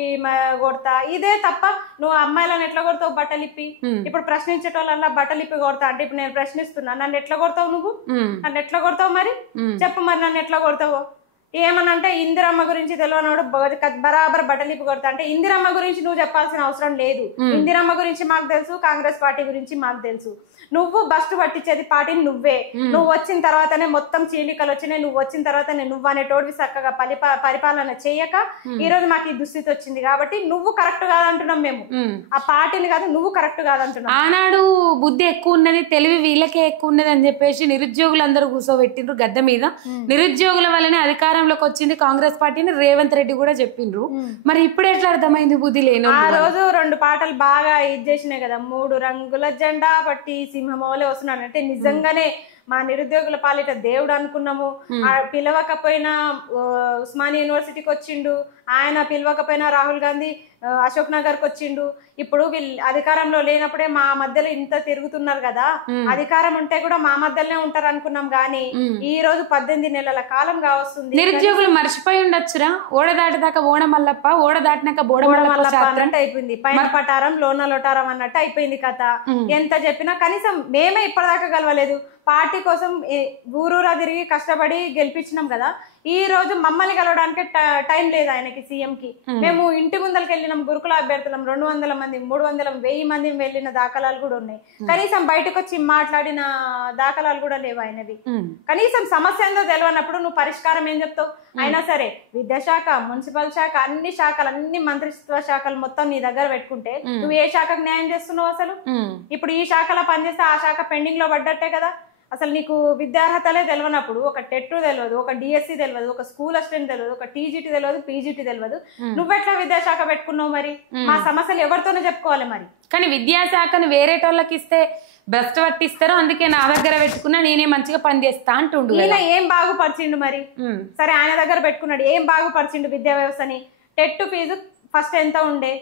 కొడతా, ఇదే తప్ప. నువ్వు అమ్మాయిలను ఎట్లా కొడతావు బట్టలిప్పి? ఇప్పుడు ప్రశ్నించేటోళ్ళ బట్టలిప్పి కొడతా అంటే ఇప్పుడు నేను ప్రశ్నిస్తున్నా, నన్ను ఎట్లా కొడతావు? నువ్వు నన్ను ఎట్లా కొడతావు? మరి చెప్పు, మరి నన్ను ఎట్లా కొడతావు? ఏమనంటే ఇందిరమ్మ గురించి తెలియనోడు బరాబర్ బట్టలిప్పి కొడతా అంటే, ఇందిరమ్మ గురించి నువ్వు చెప్పాల్సిన అవసరం లేదు. ఇందిరమ్మ గురించి మాకు తెలుసు, కాంగ్రెస్ పార్టీ గురించి మాకు తెలుసు. నువ్వు బస్టు పట్టించేది పార్టీని నువ్వే. నువ్వు వచ్చిన తర్వాతనే మొత్తం చీలికలు వచ్చినాయి. నువ్వు వచ్చిన తర్వాతనే నువ్వు అనేటోడివి చక్కగా పరిపాలన చేయక ఈ రోజు మాకు ఈ దుస్థితి వచ్చింది. కాబట్టి నువ్వు కరెక్ట్ కాదంటున్నాం మేము, ఆ పార్టీని కాదు, నువ్వు కరెక్ట్ కాదంటున్నావు. ఆనాడు బుద్ధి ఎక్కువ ఉన్నది, తెలివి వీళ్ళకే ఎక్కువ ఉన్నది అని చెప్పేసి నిరుద్యోగులందరూ కూర్చోబెట్టిండ్రు గద్దె మీద. నిరుద్యోగుల వల్లనే అధికారంలోకి వచ్చింది కాంగ్రెస్ పార్టీని రేవంత్ రెడ్డి కూడా చెప్పిండ్రు. మరి ఇప్పుడు ఎట్లా అర్థమైంది బుద్ధి లేను? ఆ రోజు 2 పాటలు బాగా ఇది చేసినాయి కదా, 3 రంగుల జెండా పట్టి సింహమోలే వస్తున్నాడు అంటే, నిజంగానే మా నిరుద్యోగుల పాలిట దేవుడు అనుకున్నాము. పిలవకపోయినా ఉస్మానియా యూనివర్సిటీకి వచ్చిండు ఆయన, పిలవకపోయినా రాహుల్ గాంధీ అశోక్ నగర్ కి వచ్చిండు. ఇప్పుడు వీళ్ళు అధికారంలో లేనప్పుడే మా మధ్యలో ఇంత తిరుగుతున్నారు కదా, అధికారం ఉంటే కూడా మా మధ్యలోనే ఉంటారు అనుకున్నాం. గానీ ఈ రోజు 18 నెలల కాలం కావస్తుంది. నిరుద్యోగులు మర్చిపోయి ఉండొచ్చురా, ఓడ దాటిదాకా ఓడమల్లప్ప, ఓడ దాటినాక బోడమల్లప్ప అన్నట్టు అయిపోయింది. పైన పటారం లోన లోటారం అన్నట్టు అయిపోయింది కథ. ఎంత చెప్పినా కనీసం మేమే ఇప్పటిదాకా కలవలేదు. పార్టీ కోసం ఊరూరా తిరిగి కష్టపడి గెలిపించినాం కదా, ఈ రోజు మమ్మల్ని కలవడానికి టైం లేదు ఆయనకి, సీఎం కి. మేము ఇంటి ముందరికి వెళ్ళినాం, గురుకుల అభ్యర్థులం 200 మంది 300 1000 మంది వెళ్ళిన దాఖలాలు కూడా ఉన్నాయి. కనీసం బయటకు వచ్చి మాట్లాడిన దాఖలాలు కూడా లేవు ఆయనవి. కనీసం సమస్య ఏందో తెలియనప్పుడు నువ్వు పరిష్కారం ఏం చెప్తావు? అయినా సరే విద్యాశాఖ, మున్సిపల్ శాఖ, అన్ని శాఖలు, అన్ని మంత్రిత్వ శాఖలు మొత్తం నీ దగ్గర పెట్టుకుంటే నువ్వు ఏ శాఖకు న్యాయం చేస్తున్నావు అసలు? ఇప్పుడు ఈ శాఖలో పనిచేస్తే ఆ శాఖ పెండింగ్ లో పడ్డట్టే కదా. అసలు నీకు విద్యార్హతలే తెలియనప్పుడు, ఒక టెట్ తెలియదు, ఒక డిఎస్సి తెలియదు, ఒక స్కూల్ అసిస్టెంట్ తెలియదు, ఒక టీజీటీ తెలియదు, పీజీటీ తెలియదు, నువ్వెట్లా విద్యాశాఖ పెట్టుకున్నావు? మరి మా సమస్యలు ఎవరితోనే చెప్పుకోవాలి మరి. కానీ విద్యాశాఖను వేరేటోళ్ళకి ఇస్తే భ్రష్టు పట్టిస్తారు, అందుకే నా దగ్గర పెట్టుకున్నా, నేనే మంచిగా పనిచేస్తా అంటుండు. ఈయన ఏం బాగుపరిచిండు మరి? సరే ఆయన దగ్గర పెట్టుకున్నాడు, ఏం బాగుపరిచిండు విద్యా వ్యవస్థని? టెట్ ఫీజు ఫస్ట్ ఎంత ఉండే,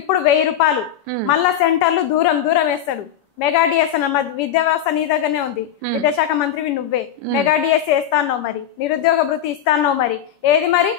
ఇప్పుడు 1000 రూపాయలు. మళ్ళా సెంటర్లు దూరం దూరం వేస్తాడు. మెగా డిఎస్ అన్న విద్యా వ్యవస్థ నీ దగ్గరనే ఉంది, విద్యాశాఖ మంత్రివి నువ్వే. మెగా డిఎస్ చేస్తాన్నావు, మరి నిరుద్యోగ భృతి ఇస్తాన్నావు, మరి ఏది? మరి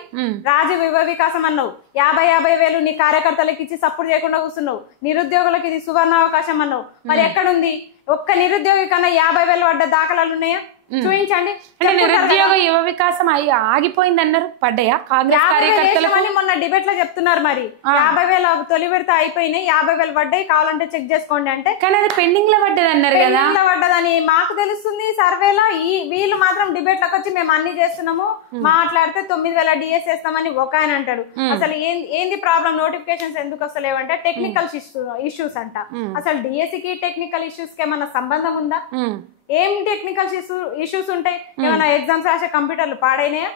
రాజు వికాసం అన్నావు, 50,000 వేలు నీ కార్యకర్తలకు ఇచ్చి సపోర్ట్ చేయకుండా కూర్చున్నావు. నిరుద్యోగులకు ఇది సువర్ణ అవకాశం అన్నావు, మరి ఎక్కడుంది? ఒక్క నిరుద్యోగి కన్నా 50,000 పడ్డ దాఖలాలు ఉన్నాయా? చూపించండి. అంటే నిరుద్యోగ యువ వికాసం ఆగిపోయింది అన్నారు, పడ్డాయా కాంగ్రెస్ కార్యకర్తలు? మొన్న డిబేట్ లో చెప్తున్నారు, మరి 50,000 తొలి విడత అయిపోయినాయి, 50,000 పడ్డాయి, కావాలంటే చెక్ చేసుకోండి అంటే. కానీ అది పెండింగ్ లో పడ్డది అన్నారు కదా. పెండింగ్ లో పడ్డదని మాకు తెలుస్తుంది సర్వేలో. వీళ్ళు మాత్రం డిబేట్ లకు వచ్చి మేము అన్ని చేస్తున్నాము, మాట్లాడితే 9,000 డిఎస్ చేస్తామని ఒక ఆయన అంటాడు. అసలు ఏంది ప్రాబ్లం? నోటిఫికేషన్స్ ఎందుకు వస్తలేవంటే టెక్నికల్ ఇష్యూస్ అంట. అసలు డిఎస్సి కి టెక్నికల్ ఇష్యూస్ కి ఏమన్నా సంబంధం ఉందా? ఏం టెక్నికల్ ఇష్యూస్ ఉంటాయి? ఏమైనా ఎగ్జామ్స్ రాసే కంప్యూటర్లు పాడైనాయా?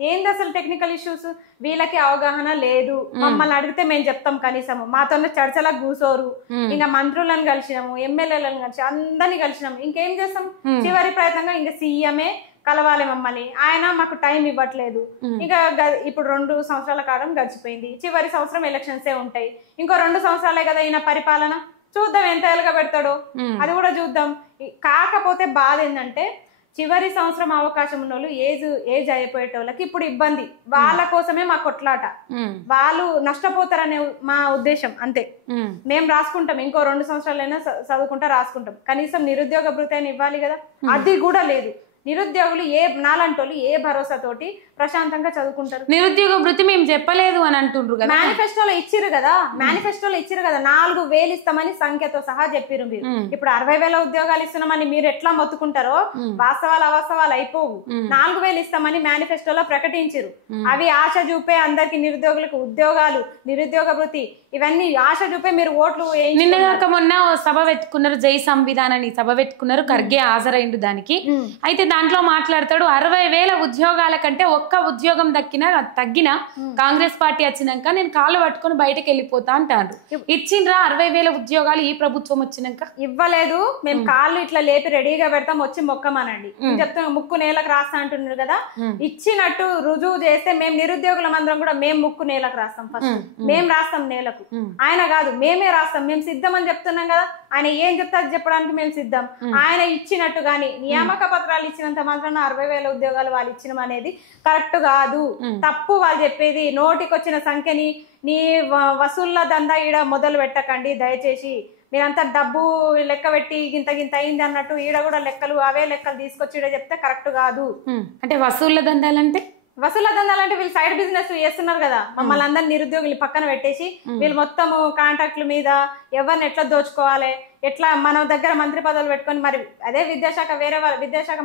ఏంది అసలు టెక్నికల్ ఇష్యూస్? వీళ్ళకి అవగాహన లేదు. మమ్మల్ని అడిగితే మేము చెప్తాం కనీసము, మాతో చర్చలా కూసోరు. ఇంకా మంత్రులను కలిసినాము, ఎమ్మెల్యేలను కలిసి అందరినీ కలిసినాము, ఇంకేం చేస్తాం? చివరి ప్రయత్నంగా ఇంకా సీఎంఏ కలవాలి మమ్మల్ని, ఆయన మాకు టైం ఇవ్వట్లేదు. ఇంకా ఇప్పుడు 2 సంవత్సరాల కాలం గడిచిపోయింది, చివరి సంవత్సరం ఎలక్షన్సే ఉంటాయి. ఇంకో 2 సంవత్సరాలే కదా ఈయన పరిపాలన, చూద్దాం ఎంత ఎలుగా పెడతాడో, అది కూడా చూద్దాం. కాకపోతే బాధ ఏంటంటే చివరి సంవత్సరం అవకాశం ఉన్న వాళ్ళు ఏజ్ అయిపోయేటోళ్ళకి ఇప్పుడు ఇబ్బంది. వాళ్ళ కోసమే మా కొట్లాట, వాళ్ళు నష్టపోతారనే మా ఉద్దేశం అంతే. మేము రాసుకుంటాం, ఇంకో 2 సంవత్సరాలైనా చదువుకుంటా రాసుకుంటాం, కనీసం నిరుద్యోగ భృతి అని ఇవ్వాలి కదా, అది కూడా లేదు. నిరుద్యోగులు నాలంటోళ్ళు ఏ భరోసాతోటి ప్రశాంతంగా చదువుకుంటారు? నిరుద్యోగ భృతి మేము చెప్పలేదు అని అంటుండ్రు కదా, మేనిఫెస్టోలో ఇచ్చిరు కదా, 4,000 ఇస్తామని సంఖ్యతో సహా చెప్పిరు మీరు. ఇప్పుడు 60,000 ఉద్యోగాలు ఇస్తున్నామని మీరు ఎట్లా మొత్తుకుంటారో వాస్తవాలు అవాస్తవాలు అయిపోవు. 4,000 ఇస్తామని మేనిఫెస్టోలో ప్రకటించిరు. అవి ఆశ చూపే అందరికి నిరుద్యోగులకు ఉద్యోగాలు, నిరుద్యోగ భృతి, ఇవన్నీ ఆశ చూపే మీరు ఓట్లు నిన్నగాక మొన్న సభ పెట్టుకున్నారు, జై సంవిధానాన్ని సభ పెట్టుకున్నారు, ఖర్గే హాజరైండు దానికి. అయితే దాంట్లో మాట్లాడతాడు 60,000 ఉద్యోగాల కంటే ఒక్క ఉద్యోగం తగ్గిన కాంగ్రెస్ పార్టీ వచ్చినాక నేను కాళ్ళు పట్టుకొని బయటకు వెళ్ళిపోతా అంటాడు. ఇచ్చిండ్రా 60,000 ఉద్యోగాలు ఈ ప్రభుత్వం వచ్చినాక? ఇవ్వలేదు. మేము కాళ్ళు ఇట్లా లేపి రెడీగా పెడతాం, వచ్చి మొక్కమానండి చెప్తున్నా. ముక్కు నేలకు రాస్తా అంటున్నారు కదా, ఇచ్చినట్టు రుజువు చేస్తే మేము నిరుద్యోగుల మందరం కూడా మేము ముక్కు నేలకు రాస్తాం. ఫస్ట్ మేము రాస్తాం నేలకు, ఆయన కాదు, మేమే రాస్తాం. మేము సిద్ధం అని చెప్తున్నాం కదా, ఆయన ఏం చెప్తారు చెప్పడానికి మేము సిద్ధం. ఆయన ఇచ్చినట్టు గాని నియామక పత్రాలు ఇచ్చినంత మాత్రాన 60,000 ఉద్యోగాలు వాళ్ళు ఇచ్చినాం అనేది కరెక్ట్ కాదు, తప్పు. వాళ్ళు చెప్పేది నోటికి వచ్చిన సంఖ్యని నీ వసూళ్ల దందా ఈడ మొదలు పెట్టకండి దయచేసి. మీరంతా డబ్బు లెక్క పెట్టి గింత అయింది అన్నట్టు ఈడ కూడా అవే లెక్కలు తీసుకొచ్చి ఈడ చెప్తే కరెక్ట్ కాదు. అంటే వసూళ్ల దందాలంటే వీళ్ళు సైడ్ బిజినెస్ చేస్తున్నారు కదా, మమ్మల్ని అందరినీ నిరుద్యోగులు పక్కన పెట్టేసి వీళ్ళు మొత్తము కాంట్రాక్ట్ల మీద ఎవరిని ఎట్లా దోచుకోవాలి, ఎట్లా మన దగ్గర మంత్రి పదవులు పెట్టుకొని మరి అదే విద్యాశాఖ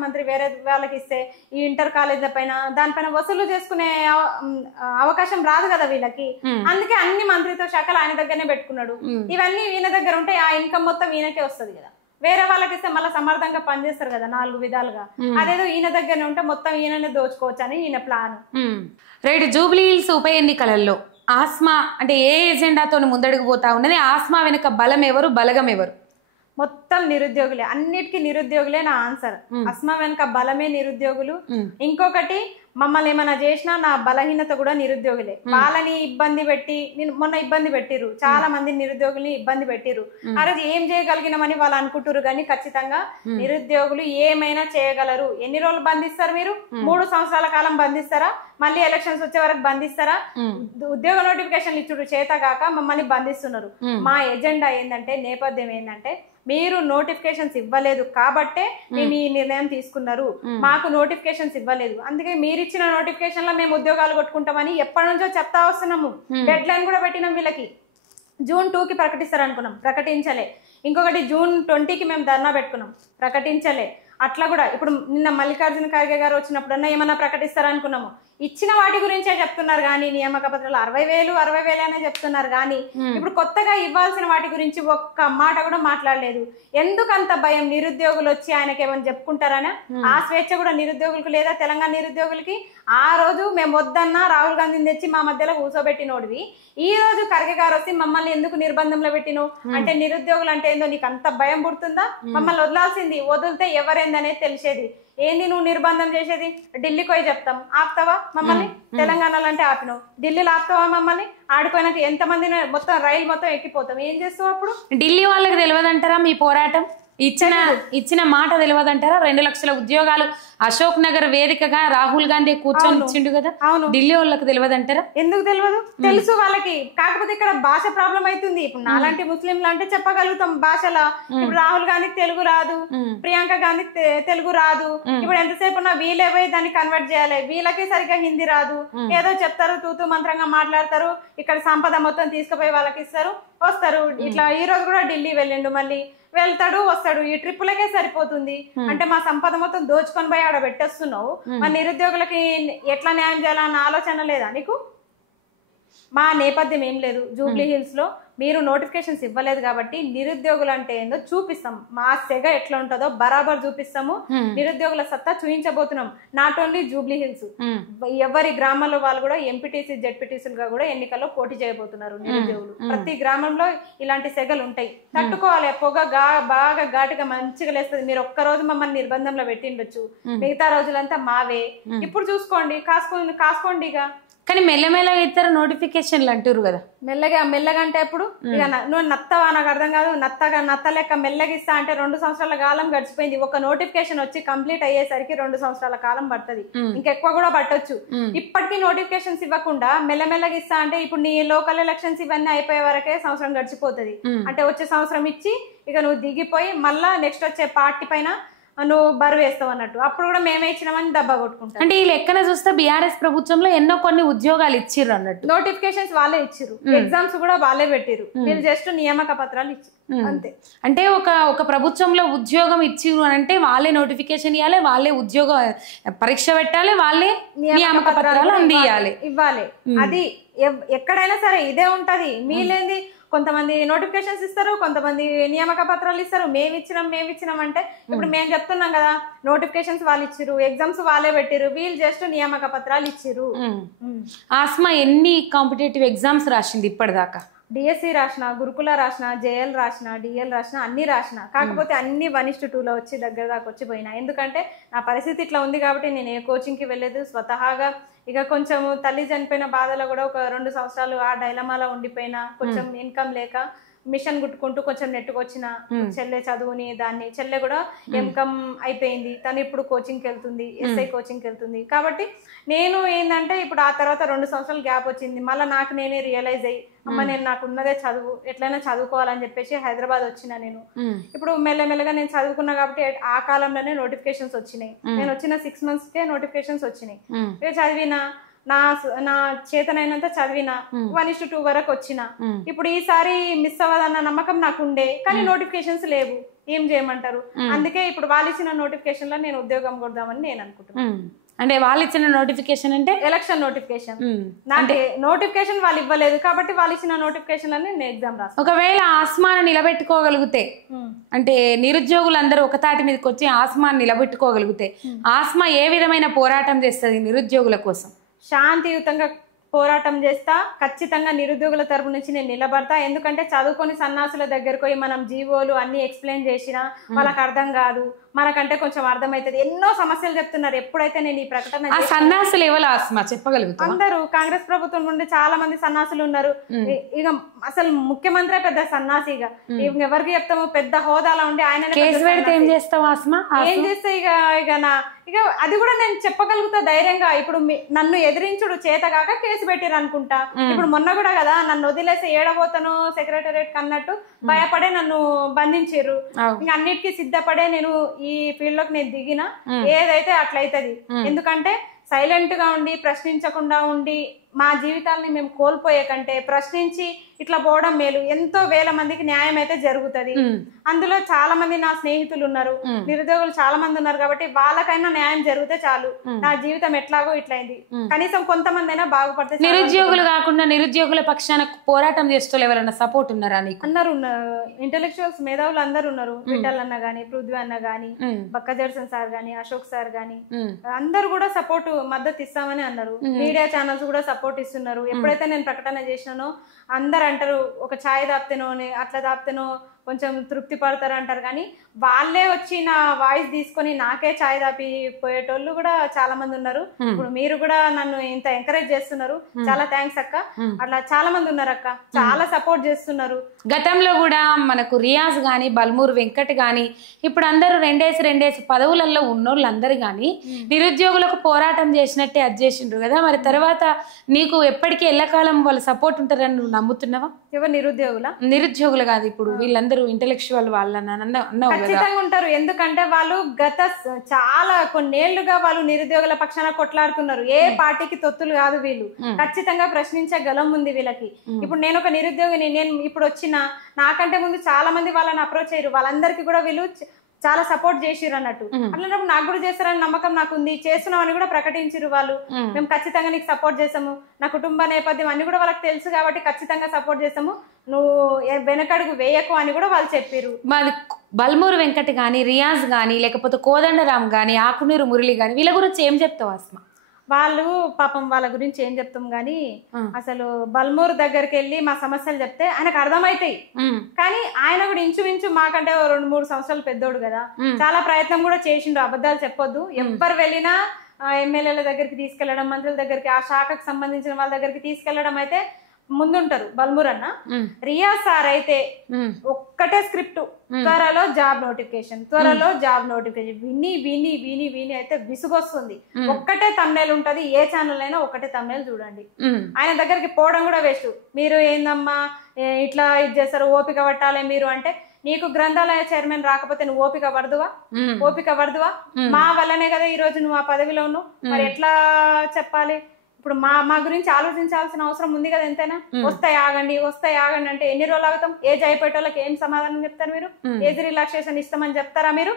మంత్రి వేరే వాళ్ళకి ఇస్తే ఈ ఇంటర్ కాలేజీల పైన దానిపైన వసూలు చేసుకునే అవకాశం రాదు కదా వీళ్ళకి. అందుకే అన్ని మంత్రిత్వ శాఖలు ఆయన దగ్గరనే పెట్టుకున్నాడు. ఇవన్నీ ఈయన దగ్గర ఉంటే ఆ ఇన్కమ్ మొత్తం ఈయనకే వస్తుంది కదా. వేరే వాళ్ళకి ఇస్తే మళ్ళీ సమర్థంగా పనిచేస్తారు కదా 4 విధాలుగా. అదేదో ఈయన దగ్గరనే ఉంటే మొత్తం ఈయననే దోచుకోవచ్చు అని ఈయన ప్లాన్. రైట్. జూబ్లీ హిల్స్ ఉప ఎన్నికలలో ఆస్మా అంటే ఏ ఎజెండాతో ముందడుగు పోతా ఉన్నది? ఆస్మా వెనుక బలం ఎవరు, బలగం ఎవరు? మొత్తం నిరుద్యోగులే, అన్నిటికీ నిరుద్యోగులే నా ఆన్సర్. ఆస్మా వెనుక బలమే నిరుద్యోగులు. ఇంకొకటి, మమ్మల్ని ఏమైనా చేసినా నా బలహీనత కూడా నిరుద్యోగులే. వాళ్ళని ఇబ్బంది పెట్టి మొన్న ఇబ్బంది పెట్టిరు, చాలా మంది నిరుద్యోగుల్ని ఇబ్బంది పెట్టిరు. ఆ రోజు ఏం చేయగలిగినామని వాళ్ళు అనుకుంటారు, కానీ ఖచ్చితంగా నిరుద్యోగులు ఏమైనా చేయగలరు. ఎన్ని రోజులు బంధిస్తారు మీరు? 3 సంవత్సరాల కాలం బంధిస్తారా? మళ్ళీ ఎలక్షన్స్ వచ్చే వరకు బంధిస్తారా? ఉద్యోగ నోటిఫికేషన్లు ఇచ్చుడు చేతగాక మమ్మల్ని బంధిస్తున్నారు. మా ఎజెండా ఏంటంటే, నేపథ్యం ఏంటంటే, మీరు నోటిఫికేషన్స్ ఇవ్వలేదు కాబట్టే మేము ఈ నిర్ణయం తీసుకున్నారు. మాకు నోటిఫికేషన్స్ ఇవ్వలేదు, అందుకే మీరు ఇచ్చిన నోటిఫికేషన్ లో మేము ఉద్యోగాలు కొట్టుకుంటామని ఎప్పటి నుంచో చెప్తా వస్తున్నాము. డెడ్ లైన్ కూడా పెట్టినాం వీళ్ళకి. June 2కి ప్రకటిస్తారు అనుకున్నాం, ప్రకటించలే. ఇంకొకటి June 20కి మేము ధర్నా పెట్టుకున్నాం, ప్రకటించలే. అట్లా కూడా ఇప్పుడు నిన్న మల్లికార్జున ఖర్గే గారు వచ్చినప్పుడన్నా ఏమన్నా ప్రకటిస్తారనుకున్నాము. ఇచ్చిన వాటి గురించే చెప్తున్నారు కానీ, నియామక పత్రాలు 60,000 అనే చెప్తున్నారు కానీ ఇప్పుడు కొత్తగా ఇవ్వాల్సిన వాటి గురించి ఒక్క మాట కూడా మాట్లాడలేదు. ఎందుకంత భయం? నిరుద్యోగులు వచ్చి ఆయనకి ఏమైనా చెప్పుకుంటారనా? ఆ స్వేచ్ఛ కూడా నిరుద్యోగులకు లేదా? తెలంగాణ నిరుద్యోగులకి ఆ రోజు మేము వద్దన్నా రాహుల్ గాంధీని తెచ్చి మా మధ్యలో కూర్చోబెట్టినోడివి, ఈ రోజు ఖర్గే గారు వచ్చి మమ్మల్ని ఎందుకు నిర్బంధంలో పెట్టినవు అంటే నిరుద్యోగులు అంటే ఏందో నీకు అంత భయం పుడుతుందా? మమ్మల్ని వదలాల్సింది, వదిలితే ఎవరైందనేది తెలిసేది. ఏంది నువ్వు నిర్బంధం చేసేది? ఢిల్లీకి పోయి చెప్తాం, ఆపుతావా మమ్మల్ని? తెలంగాణలో అంటే ఆపినావు, ఢిల్లీలో ఆపుతావా మమ్మల్ని? ఆడిపోయినాక ఎంతమంది మొత్తం రైలు మొత్తం ఎక్కిపోతాం, ఏం చేస్తావు అప్పుడు? ఢిల్లీ వాళ్ళకి తెలియదంటారా మీ పోరాటం? ఇచ్చిన మాట తెలియదంటారా? 2 లక్షల ఉద్యోగాలు అశోక్ నగర్ వేదికగా రాహుల్ గాంధీ కూర్చొని ఇచ్చిండు కదా, ఢిల్లీ వాళ్ళకి తెలియదంటారా? ఎందుకు తెలియదు? తెలుసు వాళ్ళకి. కాకపోతే ఇక్కడ భాష ప్రాబ్లం అవుతుంది. ఇప్పుడు నాలాంటి ముస్లింలు అంటే చెప్పగలుగుతాం భాషలో. ఇప్పుడు రాహుల్ గాంధీకి తెలుగు రాదు, ప్రియాంక గాంధీ తెలుగు రాదు. ఇప్పుడు ఎంతసేపు ఉన్నా వీళ్ళే పోయి దాన్ని కన్వర్ట్ చేయాలి. వీళ్ళకి సరిగ్గా హిందీ రాదు, ఏదో చెప్తారు, తూతూ మంత్రంగా మాట్లాడతారు. ఇక్కడ సంపద మొత్తం తీసుకుపోయి వాళ్ళకి ఇస్తారు, వస్తారు. ఇట్లా ఈ రోజు కూడా ఢిల్లీ వెళ్ళిండు, మళ్ళీ వెళ్తాడు వస్తాడు. ఈ ట్రిప్పులకే సరిపోతుంది. అంటే మా సంపద మొత్తం దోచుకొని పోయి ఆడ పెట్టేస్తున్నావు. మరి నిరుద్యోగులకి ఎట్లా న్యాయం చేయాలన్న ఆలోచన లేదా నీకు? మా నేపథ్యం ఏం లేదు. జూబ్లీ హిల్స్ లో మీరు నోటిఫికేషన్స్ ఇవ్వలేదు కాబట్టి నిరుద్యోగులు అంటే ఏందో చూపిస్తాం, మా సెగ ఎట్లా ఉంటుందో బరాబర్ చూపిస్తాము. నిరుద్యోగుల సత్తా చూపించబోతున్నాం. నాట్ ఓన్లీ జూబ్లీ హిల్స్, ఎవరి గ్రామంలో వాళ్ళు కూడా ఎంపీటీసీ జెడ్పీటీసీలుగా కూడా ఎన్నికల్లో పోటీ చేయబోతున్నారు నిరుద్యోగులు. ప్రతి గ్రామంలో ఇలాంటి సెగలు ఉంటాయి, తట్టుకోవాలి. పొగ బాగా ఘాటుగా మంచిగా లేస్తుంది. మీరు ఒక్క రోజు మమ్మల్ని నిర్బంధంలో పెట్టిండొచ్చు, మిగతా రోజులంతా మావే. ఇప్పుడు చూసుకోండి, కాసుకోండి ఇక. కానీ మెల్లమెల్లగా ఇద్దరు నోటిఫికేషన్లు అంటారు కదా. మెల్లగా అంటే ఎప్పుడు ఇక నువ్వు నత్తవా, నాకు అర్థం కాదు. నత్త లెక్క మెల్లగా ఇస్తా అంటే 2 సంవత్సరాల కాలం గడిచిపోయింది. ఒక నోటిఫికేషన్ వచ్చి కంప్లీట్ అయ్యేసరికి 2 సంవత్సరాల కాలం పడుతుంది, ఇంకెక్కువ కూడా పట్టొచ్చు. ఇప్పటికీ నోటిఫికేషన్స్ ఇవ్వకుండా మెల్లమెల్లగా ఇస్తా అంటే ఇప్పుడు నీ లోకల్ ఎలక్షన్స్ ఇవన్నీ అయిపోయే వరకే సంవత్సరం గడిచిపోతుంది. అంటే వచ్చే సంవత్సరం ఇచ్చి ఇక నువ్వు దిగిపోయి మళ్ళా నెక్స్ట్ వచ్చే పార్టీ పైన నువ్వు బరువు వేస్తావు అన్నట్టు. అప్పుడు కూడా మేమే ఇచ్చినామని దెబ్బ కొట్టుకుంటాం. అంటే ఈ లెక్కన చూస్తే బీఆర్ఎస్ ప్రభుత్వంలో ఎన్నో కొన్ని ఉద్యోగాలు ఇచ్చిర్రు అన్నట్టు. నోటిఫికేషన్స్ వాళ్ళే ఇచ్చిర్రు, ఎగ్జామ్స్ కూడా వాళ్ళే పెట్టిరు, మీరు జస్ట్ నియామక పత్రాలు ఇచ్చి అంతే. అంటే ఒక ప్రభుత్వంలో ఉద్యోగం ఇచ్చిర్రు అని అంటే వాళ్ళే నోటిఫికేషన్ ఇవ్వాలి, వాళ్ళే ఉద్యోగ పరీక్ష పెట్టాలి, వాళ్ళే నియామక పత్రాలు అందియాలి, ఇవ్వాలి. అది ఎక్కడైనా సరే ఇదే ఉంటది. మీలేంది కొంతమంది నోటిఫికేషన్స్ ఇస్తారు, కొంతమంది నియామక పత్రాలు ఇస్తారు. మేము ఇచ్చినాం అంటే ఇప్పుడు మేము చెప్తున్నాం కదా, నోటిఫికేషన్స్ వాళ్ళు ఇచ్చిరు, ఎగ్జామ్స్ వాళ్ళే పెట్టిరు, వీళ్ళు జస్ట్ నియామక పత్రాలు ఇచ్చిరు. ఆస్మా ఎన్ని కాంపిటేటివ్ ఎగ్జామ్స్ రాసింది ఇప్పటిదాకా? డిఎస్సి రాసిన, గురుకుల రాసిన, జేఎల్ రాసిన, డిఎల్ రాసిన, అన్ని రాసిన. కాకపోతే అన్ని 1:2లో వచ్చి దగ్గర దాకా వచ్చి పోయినా. ఎందుకంటే నా పరిస్థితి ఇట్లా ఉంది కాబట్టి నేను ఏ కోచింగ్కి వెళ్ళలేదు. స్వతహాగా ఇక కొంచెం తల్లి చనిపోయిన బాధలో కూడా ఒక 2 సంవత్సరాలు ఆ డైలమాలో ఉండిపోయినా, కొంచెం ఇన్కమ్ లేక మిషన్ కుట్టుకుంటూ కొంచెం నెట్టుకొచ్చిన. చెల్లె చదువుని దాన్ని, చెల్లె కూడా ఎంకమ్ అయిపోయింది, తను ఇప్పుడు కోచింగ్కి వెళ్తుంది, ఎస్ఐ కోచింగ్కి వెళ్తుంది. కాబట్టి నేను ఏంటంటే ఇప్పుడు ఆ తర్వాత 2 సంవత్సరాలు గ్యాప్ వచ్చింది. మళ్ళీ నాకు నేనే రియలైజ్ అయ్యి అమ్మ నేను నాకు ఉన్నదే చదువు, ఎట్లయినా చదువుకోవాలని చెప్పేసి హైదరాబాద్ వచ్చిన. నేను ఇప్పుడు మెల్లమెల్లగా నేను చదువుకున్నా కాబట్టి ఆ కాలంలోనే నోటిఫికేషన్స్ వచ్చినాయి. నేను వచ్చిన 6 monthsకే నోటిఫికేషన్స్ వచ్చినాయి. ఇక చదివిన నా చేతనైనంత చదివిన 1:2 వరకు వచ్చిన. ఇప్పుడు ఈసారి మిస్ అవ్వదన్న నమ్మకం నాకు ఉండే, కానీ నోటిఫికేషన్స్ లేవు, ఏం చేయమంటారు? అందుకే ఇప్పుడు వాళ్ళు ఇచ్చిన నోటిఫికేషన్ లో నేను ఉద్యోగం కొడదామని నేను అనుకుంటున్నాను. అంటే వాళ్ళు ఇచ్చిన నోటిఫికేషన్ అంటే ఎలక్షన్ నోటిఫికేషన్. అంటే నోటిఫికేషన్ వాళ్ళు ఇవ్వలేదు కాబట్టి వాళ్ళు ఇచ్చిన నోటిఫికేషన్ అని నేను ఎగ్జామ్ రాస్తాను. ఒకవేళ ఆస్మాను నిలబెట్టుకోగలిగితే, అంటే నిరుద్యోగులందరూ ఒక తాటి మీదకి వచ్చి ఆస్మాను నిలబెట్టుకోగలిగితే ఆస్మా ఏ విధమైన పోరాటం చేస్తుంది నిరుద్యోగుల కోసం? శాంతియుతంగా పోరాటం చేస్తా, ఖచ్చితంగా నిరుద్యోగుల తరపు నుంచి నేను నిలబడతా. ఎందుకంటే చదువుకొని సన్నాసుల దగ్గరకు పోయి మనం జీవోలు అన్ని ఎక్స్ప్లెయిన్ చేసినా వాళ్ళకి అర్థం కాదు, మనకంటే కొంచెం అర్థమవుతుంది. ఎన్నో సమస్యలు చెప్తున్నారు. ఎప్పుడైతే నేను ఈ ప్రకటన సన్నాసులు ఎవరు ఆస్మా చెప్పగలుగుతా? అందరూ కాంగ్రెస్ ప్రభుత్వం నుండి చాలా మంది సన్నాసులు ఉన్నారు. ఇక అసలు ముఖ్యమంత్రి పెద్ద సన్నాసి. ఇక ఎవరికి చెప్తాము, పెద్ద హోదాలో ఉండి ఆయన ఏం చేస్తావు ఆస్మా? ఏం చేస్తే ఇక అది కూడా నేను చెప్పగలుగుతా ధైర్యంగా. ఇప్పుడు నన్ను ఎదిరించుడు చేతగాక కేసు పెట్టిరు అనుకుంటా. ఇప్పుడు మొన్న కూడా కదా నన్ను వదిలేసి ఏడబోతాను సెక్రటరేట్ అన్నట్టు భయపడే నన్ను బంధించారు. ఇంకా అన్నిటికీ సిద్ధపడే నేను ఈ ఫీల్డ్ లోకి నేను దిగిన. ఏదైతే అట్లయితది. ఎందుకంటే సైలెంట్ గా ఉండి ప్రశ్నించకుండా ఉండి మా జీవితాలని మేము కోల్పోయే కంటే ప్రశ్నించి ఇట్లా పోవడం మేలు. ఎంతో వేల మందికి న్యాయం అయితే జరుగుతుంది. అందులో చాలా మంది నా స్నేహితులు ఉన్నారు, నిరుద్యోగులు చాలా మంది ఉన్నారు. కాబట్టి వాళ్ళకైనా న్యాయం జరిగితే చాలు. నా జీవితం ఎట్లాగో ఇట్లయింది, కనీసం కొంతమంది అయినా బాగుపడితే. నిరుద్యోగులు కాకుండా నిరుద్యోగుల పక్షాన పోరాటం చేస్తూ ఎవరైనా సపోర్ట్ ఉన్నారా నీకు? అందరు ఉన్నారు, ఇంటెలెక్చువల్స్ మేధావులు అందరు ఉన్నారు. విఠల్ అన్న గానీ, పృథ్వీ అన్న గానీ, బక్క జడ్సన్ సార్ గానీ, అశోక్ సార్ గానీ అందరు కూడా సపోర్ట్ మద్దతు ఇస్తామని అన్నారు. మీడియా ఛానల్స్ కూడా సపోర్ట్ ఇస్తున్నారు. ఎప్పుడైతే నేను ప్రకటన చేసినానో అందరు అంటారు ఒక ఛాయ్ దాపితేనో అట్లా దాపితేనో కొంచెం తృప్తి పడతారు అంటారు. కానీ వాళ్ళే వచ్చి నా వాయిస్ తీసుకొని నాకే ఛాయ్ దాపి పోయేటోళ్ళు కూడా చాలా మంది ఉన్నారు. ఇప్పుడు మీరు కూడా నన్ను ఇంత ఎంకరేజ్ చేస్తున్నారు, చాలా థ్యాంక్స్ అక్క. అట్లా చాలా మంది ఉన్నారు అక్క, చాలా సపోర్ట్ చేస్తున్నారు. గతంలో కూడా మనకు రియాజ్ గాని, బల్మూర్ వెంకట్ గాని, ఇప్పుడు అందరూ రెండేసి పదవులలో ఉన్నోళ్ళు అందరు గాని నిరుద్యోగులకు పోరాటం చేసినట్టే అది చేసిండ్రు కదా. మరి తర్వాత నీకు ఎప్పటికీ ఎల్లకాలం వాళ్ళ సపోర్ట్ ఉంటారని నువ్వు నమ్ముతున్నావా? ఎవరు నిరుద్యోగులు కాదు, ఇప్పుడు వీళ్ళందరూ ఇంటెలెక్చువల్ వాళ్ళని అన్నావు. ఖచ్చితంగా ఉంటారు. ఎందుకంటే వాళ్ళు గత చాలా కొన్నేళ్లుగా వాళ్ళు నిరుద్యోగుల పక్షాన కొట్లాడుతున్నారు. ఏ పార్టీకి తొత్తులు కాదు వీళ్ళు. ఖచ్చితంగా ప్రశ్నించే గలం ఉంది వీళ్ళకి. ఇప్పుడు నేను ఒక నిరుద్యోగిని, నేను ఇప్పుడు వచ్చిన నాకంటే ముందు చాలా మంది వాళ్ళని అప్రోచ్ అయ్యారు. వాళ్ళందరికీ కూడా వీళ్ళు చాలా సపోర్ట్ చేసిర్రు అన్నట్టు. అట్లన్నప్పుడు నాకు కూడా చేస్తారని నమ్మకం నాకు ఉంది. చేస్తున్నామని కూడా ప్రకటించారు వాళ్ళు. మేము ఖచ్చితంగా నీకు సపోర్ట్ చేస్తాము, నా కుటుంబ నేపథ్యం అన్ని కూడా వాళ్ళకి తెలుసు కాబట్టి ఖచ్చితంగా సపోర్ట్ చేస్తాము, నువ్వు వెనకడుగు వేయకు అని కూడా వాళ్ళు చెప్పారు. మాది బల్మూరు వెంకట్ గాని, రియాజ్ గాని, లేకపోతే కోదండరామ్ గాని, ఆకునూరు మురళి గాని, వీళ్ళ గురించి ఏం చెప్తావు అస్మా? వాళ్ళు పాపం వాళ్ళ గురించి ఏం చెప్తాం గానీ, అసలు బల్మూరు దగ్గరికి వెళ్ళి మా సమస్యలు చెప్తే ఆయనకు అర్థమైతాయి. కానీ ఆయన కూడా ఇంచుమించు మాకంటే 2-3 సంవత్సరాలు పెద్దోడు కదా, చాలా ప్రయత్నం కూడా చేసిండు. అబద్ధాలు చెప్పొద్దు. ఎవరు వెళ్ళినా ఎమ్మెల్యేల దగ్గరికి తీసుకెళ్లడం, మంత్రుల దగ్గరికి, ఆ శాఖకు సంబంధించిన వాళ్ళ దగ్గరికి తీసుకెళ్లడం అయితే ముందుంటారు బల్మూర్ అన్న. రియాజ్ సార్ అయితే ఒక్కటే స్క్రిప్ట్, త్వరలో జాబ్ నోటిఫికేషన్, త్వరలో జాబ్ నోటిఫికేషన్, విని విని విని విని అయితే విసుగొస్తుంది. ఒక్కటే తమ్నేల్ ఉంటది, ఏ ఛానల్ అయినా ఒకటే తమ్నేల్ చూడండి. ఆయన దగ్గరికి పోవడం కూడా వేస్ట్. మీరు ఏందమ్మా ఇట్లా ఇది చేస్తారు, ఓపిక పట్టాలి మీరు అంటే, నీకు గ్రంథాలయ చైర్మన్ రాకపోతే నువ్వు ఓపిక పడదువా? మా వల్లనే కదా ఈ రోజు నువ్వు ఆ పదవిలో ఉన్నావు, మరి ఎట్లా చెప్పాలి? ఇప్పుడు మా గురించి ఆలోచించాల్సిన అవసరం ఉంది కదా ఎంతైనా. వస్తాయి ఆగండి అంటే ఎన్ని రోజులు ఆగుతాం? ఏజ్ అయిపోయేటోళ్ళకి ఏం సమాధానం చెప్తారు మీరు? ఏజ్ రిలాక్సేషన్ ఇస్తామని చెప్తారా మీరు?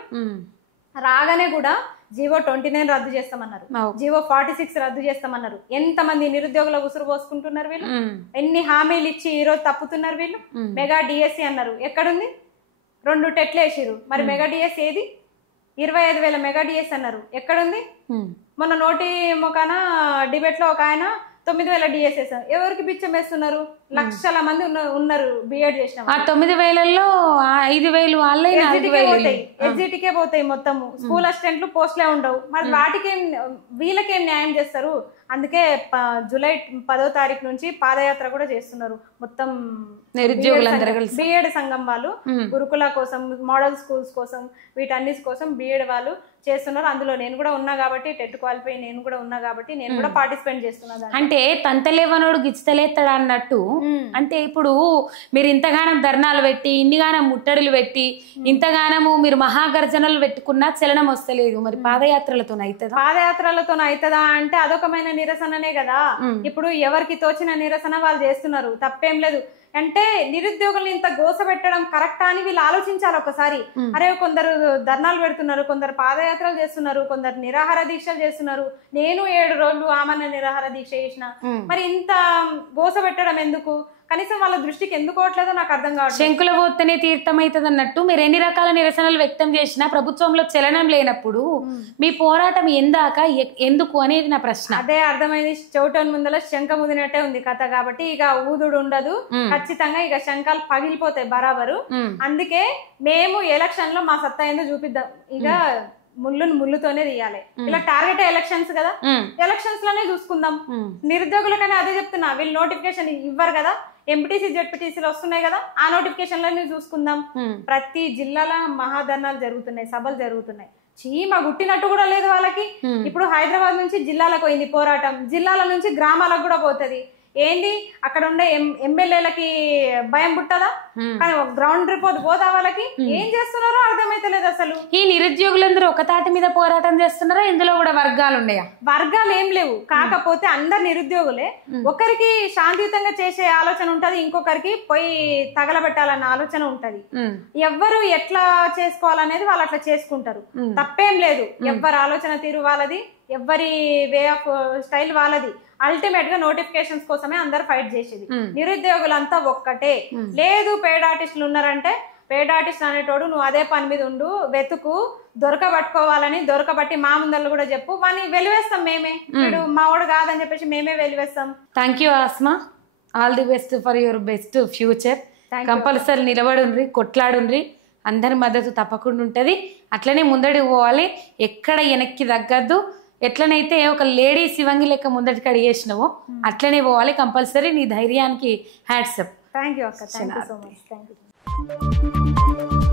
రాగానే కూడా జీవో 29 రద్దు చేస్తామన్నారు, జీవో 46 రద్దు చేస్తామన్నారు. ఎంతమంది నిరుద్యోగుల ఉసురు పోసుకుంటున్నారు వీళ్ళు? ఎన్ని హామీలు ఇచ్చి ఈ రోజు తప్పుతున్నారు వీళ్ళు? మెగా డిఎస్సి అన్నారు, ఎక్కడుంది? 2 టెట్లు వేసిరు, మరి మెగా డిఎస్సి ఏది? 25,000 మెగా డిఎస్సి అన్నారు, ఎక్కడుంది? మొన్న నోటి మొకాన డిబేట్ లో ఒక ఆయన 9,000 డిఎస్ వేసారు. ఎవరికి బిచ్చం వేస్తున్నారు? లక్షల మంది ఉన్నారు బిఎడ్ చేసిన. 9,000లో 5,000 వాళ్ళే ఎస్జిటికే పోతాయి మొత్తము. స్కూల్ అసిస్టెంట్లు పోస్టులే ఉండవు. మరి వాటికేం వీళ్ళకేం న్యాయం చేస్తారు? అందుకే జూలై 10వ తారీఖు నుంచి పాదయాత్ర కూడా చేస్తున్నారు మొత్తం బిఎడ్ సంఘం వాళ్ళు. గురుకుల కోసం, మోడల్ స్కూల్స్ కోసం, వీటన్నిటి కోసం బిఎడ్ వాళ్ళు చేస్తున్నారు. అందులో నేను కూడా ఉన్నా కాబట్టి, టెట్ క్వాలిఫై నేను కూడా ఉన్నా కాబట్టి నేను కూడా పార్టిసిపేట్ చేస్తున్నా. అంటే తంతలేవనోడు గిచ్చతలేస్తాడు అన్నట్టు. అంటే ఇప్పుడు మీరు ఇంతగానం ధర్నాలు పెట్టి, ఇన్నిగానం ముట్టడులు పెట్టి, ఇంతగానము మీరు మహాగర్జనలు పెట్టుకున్నా చలనం వస్తలేదు. మరి పాదయాత్రలతో అవుతుందా అంటే అదొకమైన నిరసననే కదా. ఇప్పుడు ఎవరికి తోచిన నిరసన వాళ్ళు చేస్తున్నారు, తప్పేం లేదు. అంటే నిరుద్యోగులు ఇంత గోస పెట్టడం కరెక్టా అని వీళ్ళు ఆలోచించాలి ఒకసారి. అరే కొందరు ధర్నాలు పెడుతున్నారు, కొందరు పాదయాత్రలు చేస్తున్నారు, కొందరు నిరాహార దీక్షలు చేస్తున్నారు. నేను 7 రోజులు ఆమరణ నిరాహార దీక్ష చేసిన. మరి ఇంత గోస పెట్టడం ఎందుకు? కనీసం వాళ్ళ దృష్టికి ఎందుకు పోవట్లేదో నాకు అర్థం కావట్లేదు. శంకుల పోతేనే తీర్థం అవుతుంది అన్నట్టు మీరు ఎన్ని రకాల నిరసనలు వ్యక్తం చేసినా ప్రభుత్వంలో చలనం లేనప్పుడు మీ పోరాటం ఎందుకు అనేది నా ప్రశ్న. అదే అర్థమైంది. చౌటోన్ ముందల శంఖ ముదినట్టే ఉంది కథ. కాబట్టి ఇక ఊదుడు ఉండదు, ఖచ్చితంగా ఇక శంఖాలు పగిలిపోతాయి బరాబరు. అందుకే మేము ఎలక్షన్ లో మా సత్తా ఏందో చూపిద్దాం. ఇక ముళ్ళుతోనే తీయాలి. ఇలా టార్గెట్ ఎలక్షన్స్ కదా, ఎలక్షన్స్ లోనే చూసుకుందాం. నిరుద్యోగులకనే అదే చెప్తున్నా, వీళ్ళు నోటిఫికేషన్ ఇవ్వరు కదా, ఎంపీటీసీ జెడ్పీటీసీలు వస్తున్నాయి కదా, ఆ నోటిఫికేషన్ లోనే చూసుకుందాం. ప్రతి జిల్లాలో మహాధర్నాలు జరుగుతున్నాయి, సభలు జరుగుతున్నాయి. చీమ గుట్టినట్టు కూడా లేదు వాళ్ళకి. ఇప్పుడు హైదరాబాద్ నుంచి జిల్లాలకు పోయింది పోరాటం, జిల్లాల నుంచి గ్రామాలకు కూడా పోతుంది. ఏంది అక్కడ ఉండే ఎమ్మెల్యేలకి భయం పుట్టదా? కానీ గ్రౌండ్ రిపోర్ట్ పోదా వాళ్ళకి? ఏం చేస్తున్నారో అర్థమైతలేదు అసలు. ఈ నిరుద్యోగులందరూ ఒక తాటి మీద పోరాటం చేస్తున్నారా? ఇందులో కూడా వర్గాలు ఉన్నాయా? వర్గాలు ఏం లేవు. కాకపోతే అందరు నిరుద్యోగులే. ఒకరికి శాంతియుతంగా చేసే ఆలోచన ఉంటది, ఇంకొకరికి పోయి తగలబెట్టాలన్న ఆలోచన ఉంటది. ఎవ్వరు ఎట్లా చేసుకోవాలనేది వాళ్ళు అట్లా చేసుకుంటారు, తప్పేం లేదు. ఎవ్వరి ఆలోచన తీరు వాళ్ళది, ఎవ్వరి వే ఆఫ్ స్టైల్ వాళ్ళది. అల్టిమేట్ గా నోటిఫికేషన్స్ కోసమే అందరు ఫైట్ చేసేది. నిరుద్యోగులంతా ఒక్కటే. లేదు పెయిడ్ ఆర్టిస్టులు ఉన్నారంటే, పెయిడ్ ఆర్టిస్ట్ అనేటోడు నువ్వు అదే పని మీద ఉండు, వెతుకు, దొరకబట్టుకోవాలని దొరకబట్టి మా ముందరలో కూడా చెప్పు, వాడిని వెలివేస్తాం మేమే. వీడు మావాడు కాదని చెప్పేసి మేమే వెలివేస్తాం. Thank you Asma. All the best for your best future. Compulsory నిలబడుండ్రి, కొట్లాడుండ్రి, అందరి మద్దతు తప్పకుండా ఉంటది. అట్లనే ముందడికి పోవాలి, ఎక్కడ వెనక్కి తగ్గద్దు. ఎట్లనైతే ఒక లేడీ శివంగి లెక్క ముందటికి అడిగేసినావో అట్లనే పోవాలి. కంపల్సరీ నీ ధైర్యానికి హ్యాట్స్ అప్. థ్యాంక్ యూ అక్క, thank you so much. Thank you.